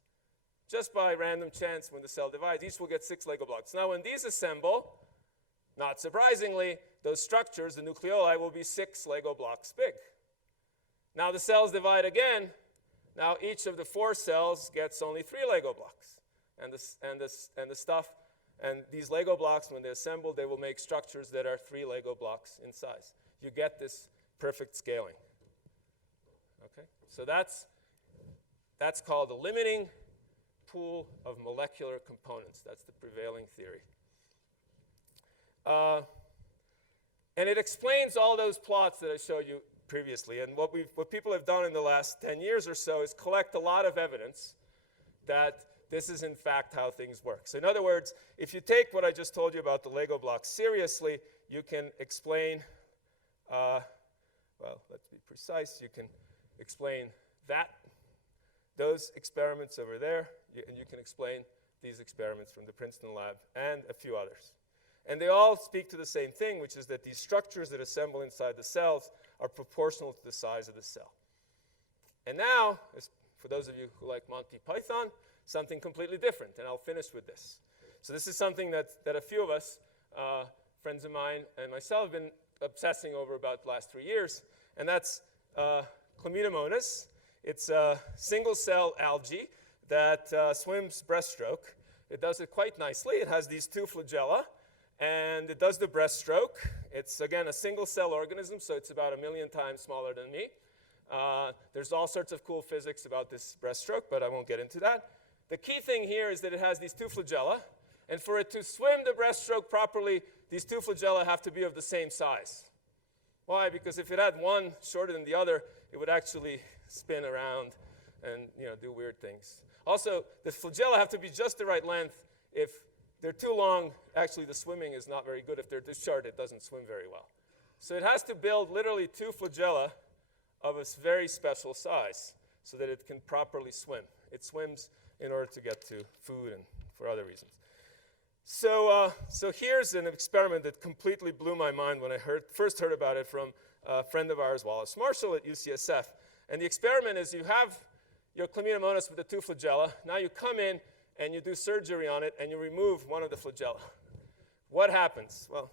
Just by random chance, when the cell divides, each will get 6 Lego blocks. Now when these assemble, not surprisingly, those structures, the nucleoli, will be 6 Lego blocks big. Now the cells divide again. Now each of the 4 cells gets only 3 Lego blocks. And the stuff, and these Lego blocks, when they assemble, they will make structures that are 3 Lego blocks in size. You get this perfect scaling. Okay? So that's called the limiting pool of molecular components. That's the prevailing theory. And it explains all those plots that I showed you previously. And what people have done in the last 10 years or so is collect a lot of evidence that this is in fact how things work. So in other words, if you take what I just told you about the Lego blocks seriously, you can explain, well, let's be precise, you can explain those experiments over there, and you can explain these experiments from the Princeton lab and a few others. And they all speak to the same thing, which is that these structures that assemble inside the cells are proportional to the size of the cell. And now, for those of you who like Monty Python, something completely different, and I'll finish with this. So this is something that a few of us, friends of mine and myself, have been obsessing over about the last 3 years, and that's Chlamydomonas. It's a single-cell algae that swims breaststroke. It does it quite nicely. It has these 2 flagella, and it does the breaststroke. It's, again, a single-cell organism, so it's about 1 million times smaller than me. There's all sorts of cool physics about this breaststroke, but I won't get into that. The key thing here is that it has these 2 flagella, and for it to swim the breaststroke properly, these 2 flagella have to be of the same size. Why? Because if it had one shorter than the other, it would actually spin around and do weird things. Also, the flagella have to be just the right length. If they're too long, actually the swimming is not very good. If they're too short, it doesn't swim very well. So it has to build literally 2 flagella of a very special size so that it can properly swim. It swims in order to get to food and for other reasons. So here's an experiment that completely blew my mind when I first heard about it from a friend of ours, Wallace Marshalls at UCSF. And the experiment is you have your Chlamydomonas with the 2 flagella. Now you come in and you do surgery on it and you remove one of the flagella. What happens? Well,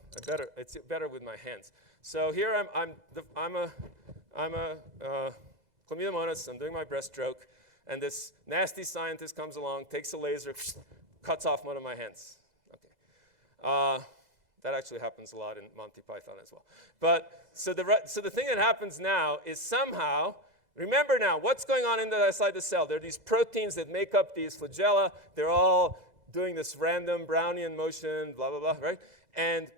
it's better with my hands. So here I'm a Chlamydomonas. I'm doing my breaststroke, and this nasty scientist comes along, takes a laser, cuts off one of my hands. Okay. That actually happens a lot in Monty Python as well. But so the thing that happens now is somehow, remember now, what's going on inside the cell? There are these proteins that make up these flagella. They're all doing this random Brownian motion, blah, blah, blah, right?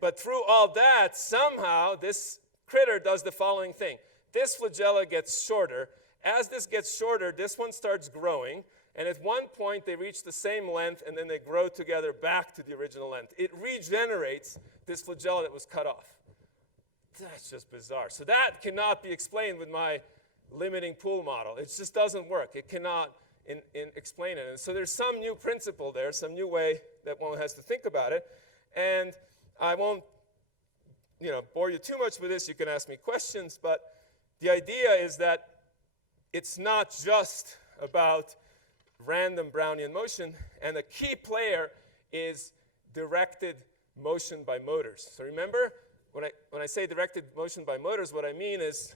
But through all that, somehow this critter does the following thing. This flagella gets shorter. As this gets shorter, this one starts growing. And at one point, they reach the same length, and then they grow together back to the original length. It regenerates this flagella that was cut off. That's just bizarre. So that cannot be explained with my limiting pool model. It just doesn't work. It cannot explain it. And so there's some new principle there, some new way that one has to think about it. And I won't bore you too much with this. You can ask me questions. But the idea is that it's not just about random Brownian motion, and the key player is directed motion by motors. So remember, when I say directed motion by motors, what I mean is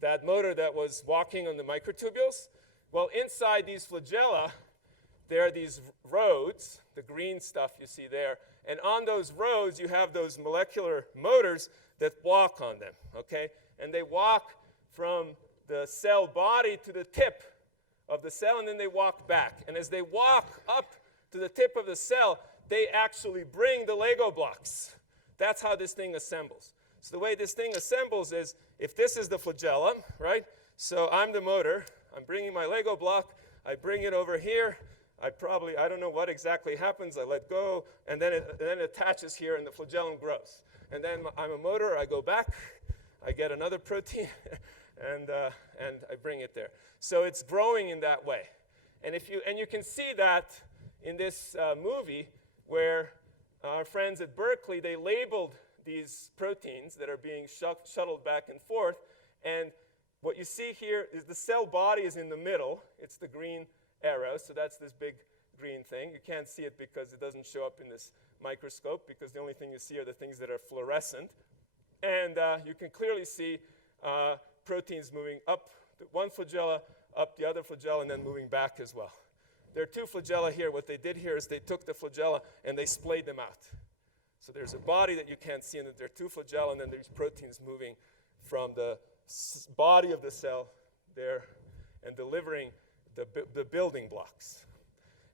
that motor that was walking on the microtubules. Well, inside these flagella, there are these roads, the green stuff you see there, and on those roads you have those molecular motors that walk on them, okay? And they walk from the cell body to the tip of the cell, and then they walk back. And as they walk up to the tip of the cell, they actually bring the Lego blocks. That's how this thing assembles. So the way this thing assembles is, if this is the flagellum, right? So I'm the motor. I'm bringing my Lego block. I bring it over here. I don't know what exactly happens. I let go, and then it attaches here, and the flagellum grows. And then I'm a motor. I go back. I get another protein, and I bring it there. So it's growing in that way. And you can see that in this movie where our friends at Berkeley, they labeled these proteins that are being shuttled back and forth. And what you see here is the cell body is in the middle. It's the green arrow, so that's this big green thing. You can't see it because it doesn't show up in this microscope, because the only thing you see are the things that are fluorescent. And you can clearly see proteins moving up one flagella, up the other flagella, and then moving back as well. There are two flagella here. What they did here is they took the flagella and they splayed them out. So there's a body that you can't see, and there are two flagella, and then there's proteins moving from the body of the cell there and delivering the building blocks.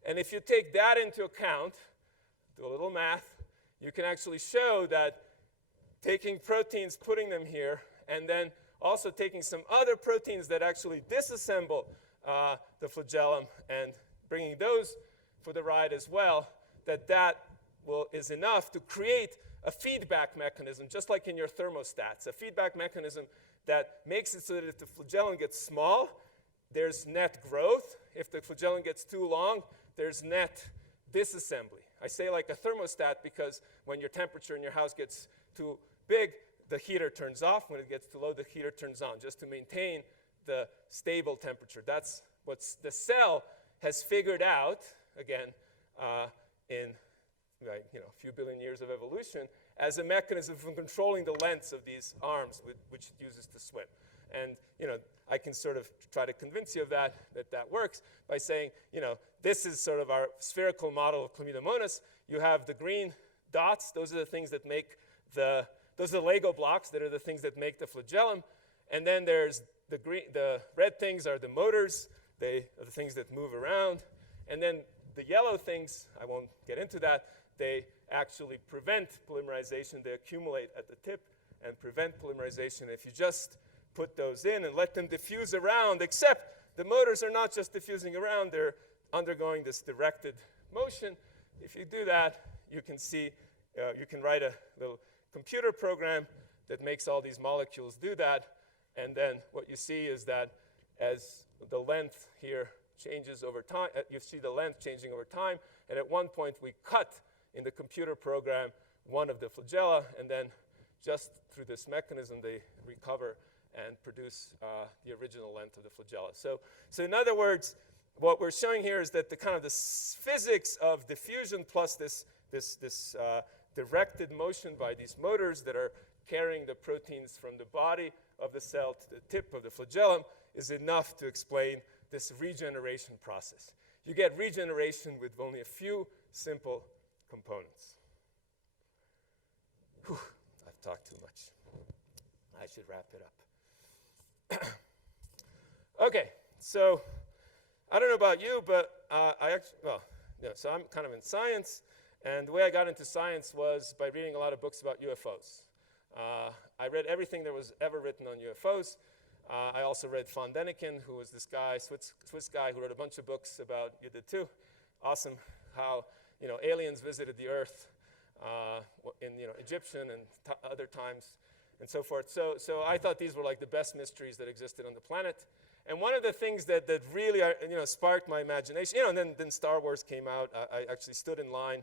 And if you take that into account, do a little math, you can actually show that taking proteins, putting them here, and then also taking some other proteins that actually disassemble the flagellum and bringing those for the ride as well, that is enough to create a feedback mechanism, just like in your thermostats, a feedback mechanism that makes it so that if the flagellum gets small, there's net growth. If the flagellum gets too long, there's net disassembly. I say like a thermostat because when your temperature in your house gets too big, the heater turns off. When it gets too low, the heater turns on, just to maintain the stable temperature. That's what the cell has figured out, again, in a few billion years of evolution, as a mechanism for controlling the lengths of these arms which it uses to swim. And I can sort of try to convince you of that works by saying, this is sort of our spherical model of Chlamydomonas. You have the green dots. Those are the things that make those are the Lego blocks that are the things that make the flagellum. And then there's the red things are the motors. They are the things that move around. And then the yellow things, I won't get into that, they actually prevent polymerization. They accumulate at the tip and prevent polymerization. If you just put those in and let them diffuse around, except the motors are not just diffusing around, they're undergoing this directed motion. If you do that, you can see, you can write a little computer program that makes all these molecules do that. And then what you see is that as the length here changes over time, you see the length changing over time. And at one point, we cut in the computer program one of the flagella, and then just through this mechanism, they recover and produce the original length of the flagella. So in other words, what we're showing here is that the kind of the physics of diffusion plus this directed motion by these motors that are carrying the proteins from the body of the cell to the tip of the flagellum is enough to explain this regeneration process. You get regeneration with only a few simple components. Whew, I've talked too much. I should wrap it up. Okay, so I don't know about you, but so I'm kind of in science, and the way I got into science was by reading a lot of books about UFOs. I read everything that was ever written on UFOs. I also read von Däniken, who was this guy, Swiss guy, who wrote a bunch of books about, you did too, awesome, how aliens visited the Earth in Egyptian and other times and so forth. So I thought these were like the best mysteries that existed on the planet. And one of the things that really sparked my imagination, and then Star Wars came out. I actually stood in line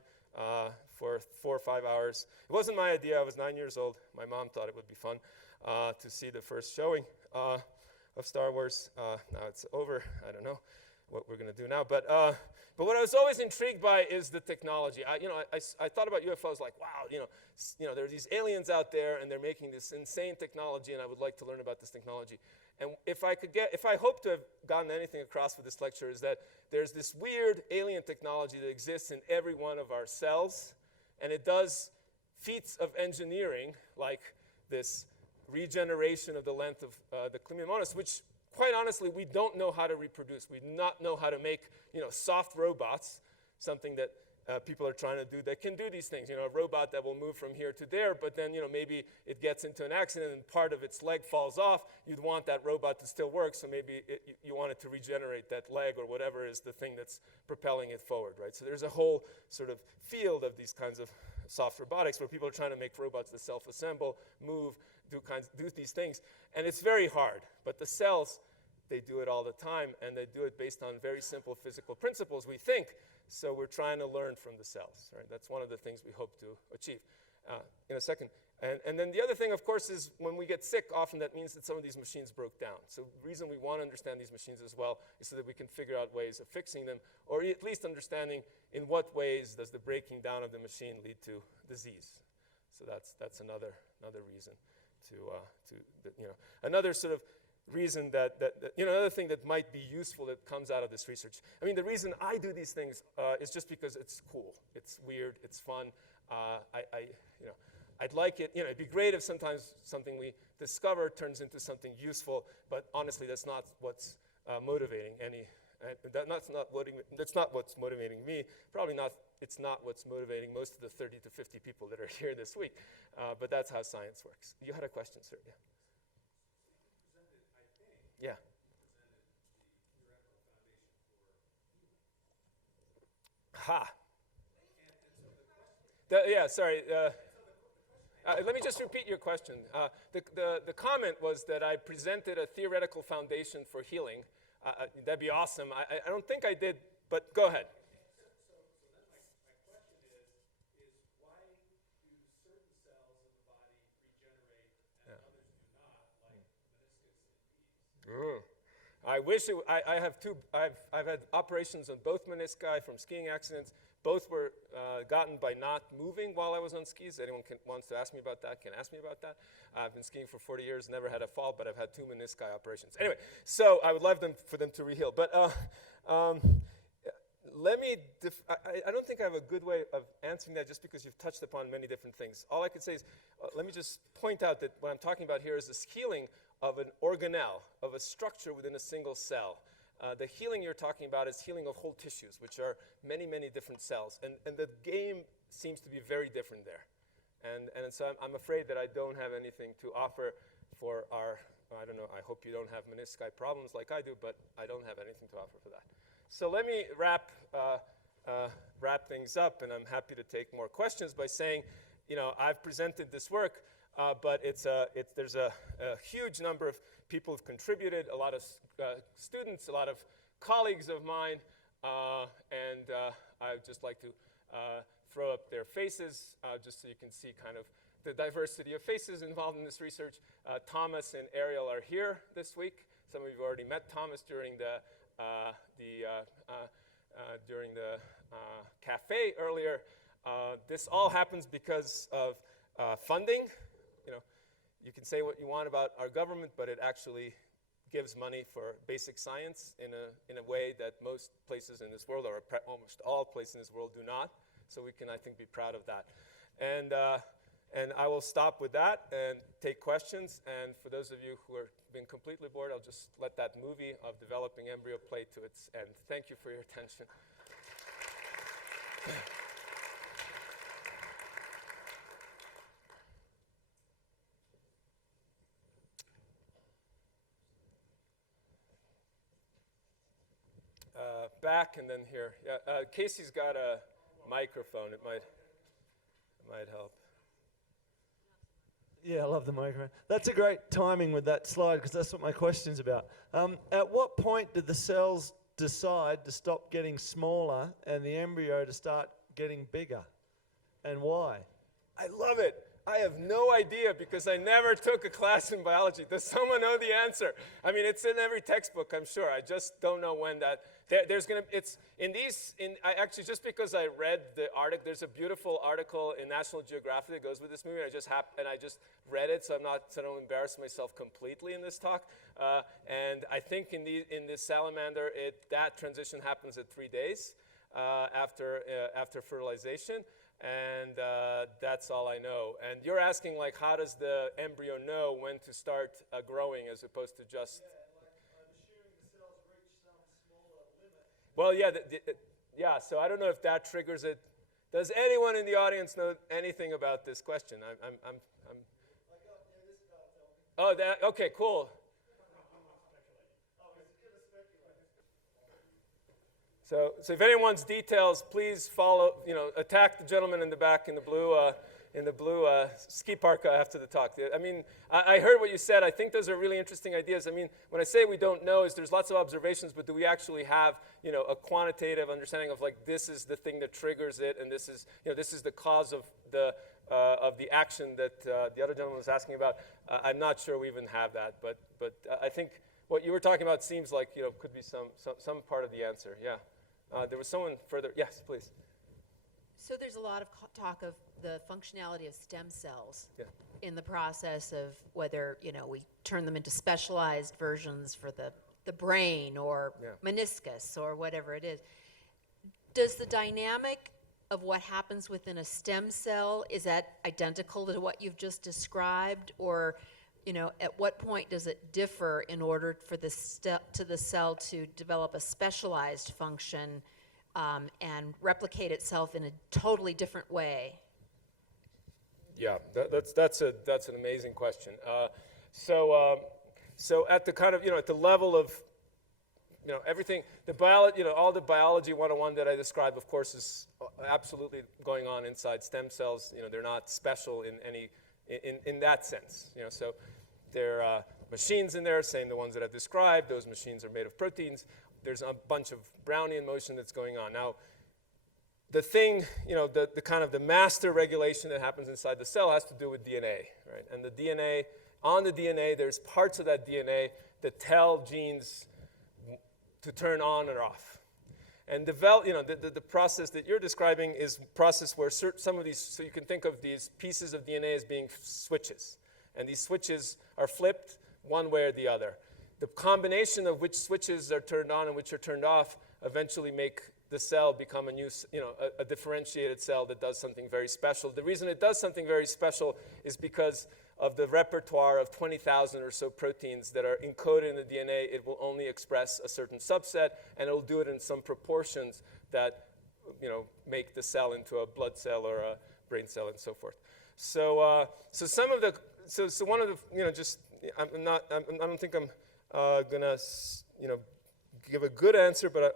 for 4 or 5 hours. It wasn't my idea. I was 9 years old. My mom thought it would be fun to see the first showing of Star Wars. Now it's over. I don't know what we're going to do now. But what I was always intrigued by is the technology. I thought about UFOs like, wow, there are these aliens out there, and they're making this insane technology, and I would like to learn about this technology. And if I hope to have gotten anything across with this lecture, is that there's this weird alien technology that exists in every one of our cells, and it does feats of engineering, like this regeneration of the length of the Chlamydomonas, which, quite honestly, we don't know how to reproduce. We do not know how to make, soft robots, something that people are trying to do that can do these things. A robot that will move from here to there, but then, maybe it gets into an accident and part of its leg falls off. You'd want that robot to still work, so maybe you want it to regenerate that leg or whatever is the thing that's propelling it forward, right? So there's a whole sort of field of these kinds of soft robotics where people are trying to make robots that self-assemble, move, do these things. And it's very hard, but the cells, they do it all the time, and they do it based on very simple physical principles, we think. So we're trying to learn from the cells, right? That's one of the things we hope to achieve in a second. And then the other thing, of course, is when we get sick, often that means that some of these machines broke down. So the reason we want to understand these machines as well is so that we can figure out ways of fixing them, or at least understanding in what ways does the breaking down of the machine lead to disease. So that's another reason. another sort of reason another thing that might be useful that comes out of this research. I mean, the reason I do these things is just because it's cool, it's weird, it's fun. I'd like it, it'd be great if sometimes something we discover turns into something useful, but honestly, that's not what's motivating that's not what's motivating me. Probably not, it's not what's motivating most of the 30 to 50 people that are here this week, but that's how science works. You had a question, sir, yeah? Yeah. Ha. Yeah, sorry. Let me just repeat your question. The comment was that I presented a theoretical foundation for healing. That'd be awesome. I don't think I did, but go ahead. So then my question is why do certain cells in the body regenerate and others do not, like meniscus and knees? I wish I have two. I've had operations on both menisci from skiing accidents. Both were gotten by not moving while I was on skis. Anyone wants to ask me about that can ask me about that. I've been skiing for 40 years, never had a fall, but I've had 2 menisci operations. Anyway, so I would love for them to reheal. But let me, I don't think I have a good way of answering that just because you've touched upon many different things. All I can say is, let me just point out that what I'm talking about here is this healing of an organelle, of a structure within a single cell. The healing you're talking about is healing of whole tissues, which are many, many different cells. And the game seems to be very different there. And so I'm afraid that I don't have anything to offer for our, I don't know, I hope you don't have menisci problems like I do, but I don't have anything to offer for that. So let me wrap things up, and I'm happy to take more questions by saying, I've presented this work, but there's a huge number of people who've contributed, a lot of students, a lot of colleagues of mine, and I'd just like to throw up their faces just so you can see kind of the diversity of faces involved in this research. Thomas and Ariel are here this week. Some of you have already met Thomas during the cafe earlier. This all happens because of funding. You can say what you want about our government, but it actually gives money for basic science in a way that most places in this world, or almost all places in this world, do not. So we can, I think, be proud of that. And I will stop with that and take questions. And for those of you who are being completely bored, I'll just let that movie of developing embryo play to its end. Thank you for your attention. Back and then here. Yeah, Casey's got a microphone. It might help. Yeah, I love the microphone. That's a great timing with that slide because that's what my question's about. At what point did the cells decide to stop getting smaller and the embryo to start getting bigger? And why? I love it. I have no idea because I never took a class in biology. Does someone know the answer? I mean, it's in every textbook, I'm sure. I just don't know when that. There's going to, it's in these, actually, just because I read the article, there's a beautiful article in National Geographic that goes with this movie, and I just read it, so I don't embarrass myself completely in this talk. And I think in this salamander, that transition happens at 3 days after fertilization. And that's all I know. And you're asking, like, how does the embryo know when to start growing as opposed to just... Yeah, like I'm assuming the cells reach some smaller limit. Well, yeah, so I don't know if that triggers it. Does anyone in the audience know anything about this question? I got this fellow tell me. Oh, okay, cool. So if anyone wants details, please follow, attack the gentleman in the back in the blue ski parka after the talk. I mean, I heard what you said. I think those are really interesting ideas. I mean, when I say we don't know, is there's lots of observations, but do we actually have, a quantitative understanding of, like, this is the thing that triggers it, and this is the cause of the action that the other gentleman was asking about. I'm not sure we even have that, but I think what you were talking about seems like, could be some part of the answer. Yeah. There was someone further. Yes, please. So there's a lot of talk of the functionality of stem cells. Yeah. in the process of whether, you know, we turn them into specialized versions for the brain or meniscus or whatever it is. Does the dynamic of what happens within a stem cell, is that identical to what you've just described? Or, you know, at what point does it differ in order for the cell to develop a specialized function and replicate itself in a totally different way? Yeah, that's an amazing question. So at the kind of, you know, at the level of, you know, everything, the biology, you know, all the biology 101 that I described, of course, is absolutely going on inside stem cells. You know, they're not special in any, in that sense. You know, so there are machines in there, same the ones that I've described. Those machines are made of proteins. There's a bunch of Brownian motion that's going on. Now, the thing, you know, the kind of the master regulation that happens inside the cell has to do with DNA, right? And the DNA, on the DNA, there's parts of that DNA that tell genes to turn on or off. And develop, you know, the process that you're describing is a process where some of these, so you can think of these pieces of DNA as being switches. And these switches are flipped one way or the other. The combination of which switches are turned on and which are turned off eventually make the cell become a new, you know, a differentiated cell that does something very special. The reason it does something very special is because of the repertoire of 20,000 or so proteins that are encoded in the DNA. It will only express a certain subset, and it will do it in some proportions that, you know, make the cell into a blood cell or a brain cell and so forth. So, so one of the, you know, just, I don't think I'm gonna, you know, give a good answer, but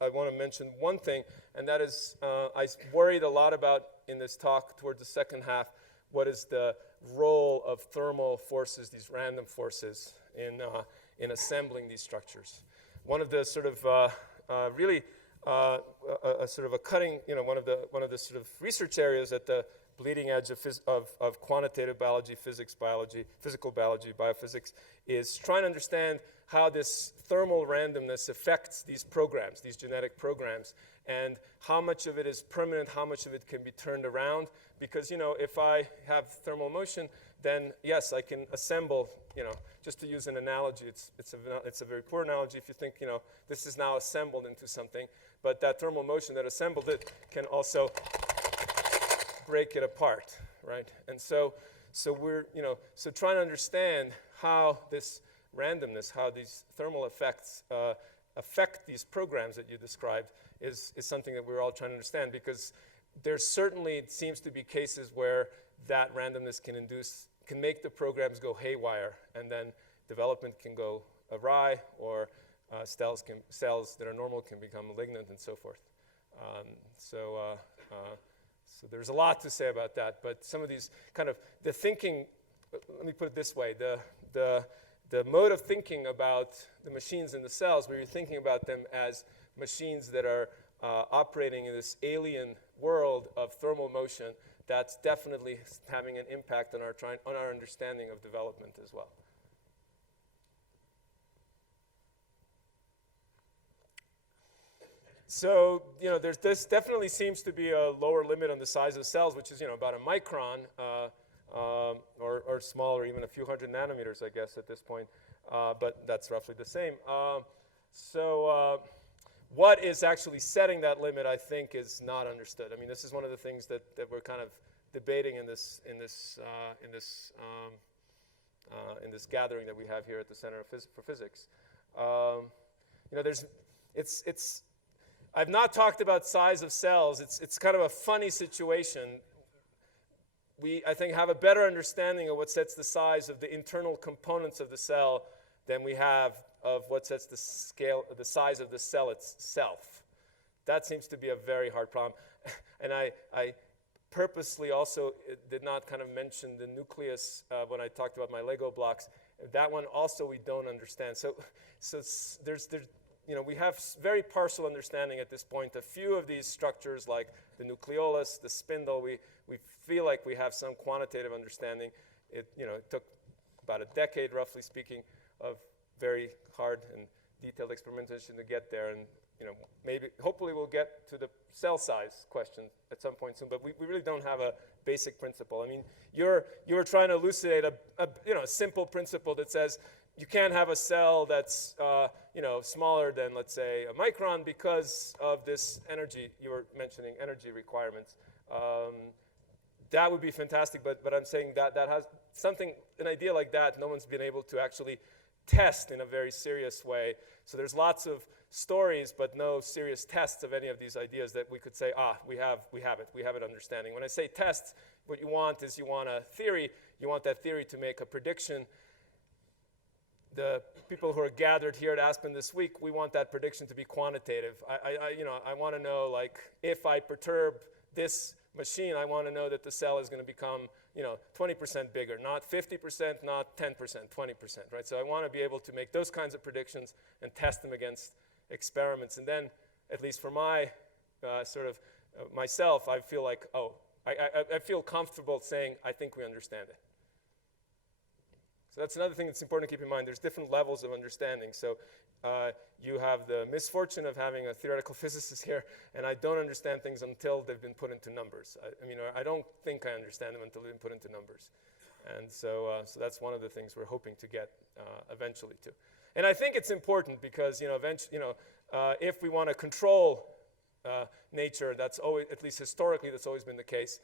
I want to mention one thing, and that is I worried a lot about in this talk towards the second half, what is the role of thermal forces, these random forces, in assembling these structures. One of the sort of really sort of a cutting, you know, one of the sort of research areas at the bleeding edge of quantitative biology, physical biology, biophysics, is trying to understand how this thermal randomness affects these programs, these genetic programs, and how much of it is permanent, how much of it can be turned around. Because, you know, if I have thermal motion, then yes, I can assemble, you know, just to use an analogy, it's a very poor analogy if you think, you know, this is now assembled into something, but that thermal motion that assembled it can also break it apart, right? And so we're, you know, so trying to understand how this randomness, how these thermal effects affect these programs that you described is something that we're all trying to understand, because there's certainly, it seems to be cases where that randomness can make the programs go haywire, and then development can go awry, or cells that are normal can become malignant and so forth. So there's a lot to say about that, but some of these kind of, the thinking, let me put it this way, the mode of thinking about the machines in the cells, where you're thinking about them as machines that are operating in this alien world of thermal motion, that's definitely having an impact on our understanding of development as well. So, you know, this definitely seems to be a lower limit on the size of cells, which is, you know, about a micron or smaller, even a few hundred nanometers, I guess, at this point. But that's roughly the same. What is actually setting that limit, I think, is not understood. I mean, this is one of the things that we're kind of debating in this gathering that we have here at the Center for Physics. You know, I've not talked about size of cells. It's kind of a funny situation. We, I think, have a better understanding of what sets the size of the internal components of the cell than we have of what sets the size of the cell itself. That seems to be a very hard problem. And I purposely also did not kind of mention the nucleus when I talked about my Lego blocks. That one also we don't understand. So there's you know, we have very partial understanding at this point. A few of these structures, like the nucleolus, the spindle, we feel like we have some quantitative understanding. It took about a decade, roughly speaking, of very hard and detailed experimentation to get there. And, you know, maybe, hopefully we'll get to the cell size question at some point soon. But we really don't have a basic principle. I mean, you were trying to elucidate a simple principle that says you can't have a cell that's smaller than, let's say, a micron because of this energy. You were mentioning energy requirements. That would be fantastic, but I'm saying that has an idea like that, no one's been able to actually test in a very serious way. So there's lots of stories, but no serious tests of any of these ideas that we could say, we have an understanding. When I say tests, what you want is you want a theory, you want that theory to make a prediction. The people who are gathered here at Aspen this week, we want that prediction to be quantitative. I want to know, like, if I perturb this machine, I want to know that the cell is going to become 20% bigger, not 50%, not 10%, 20%, right? So I want to be able to make those kinds of predictions and test them against experiments. And then, at least for my myself, I feel like, I feel comfortable saying, I think we understand it. So that's another thing that's important to keep in mind. There's different levels of understanding. So you have the misfortune of having a theoretical physicist here, and I don't understand things until they've been put into numbers. I don't think I understand them until they've been put into numbers. And so that's one of the things we're hoping to get eventually to. And I think it's important because if we want to control nature, that's always, at least historically, that's always been the case.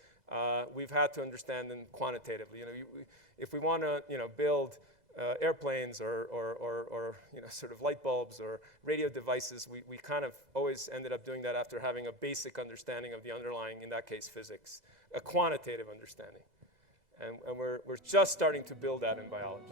We've had to understand them quantitatively. If we want to build airplanes or sort of light bulbs or radio devices, we kind of always ended up doing that after having a basic understanding of the underlying, in that case, physics, a quantitative understanding. And we're just starting to build that in biology.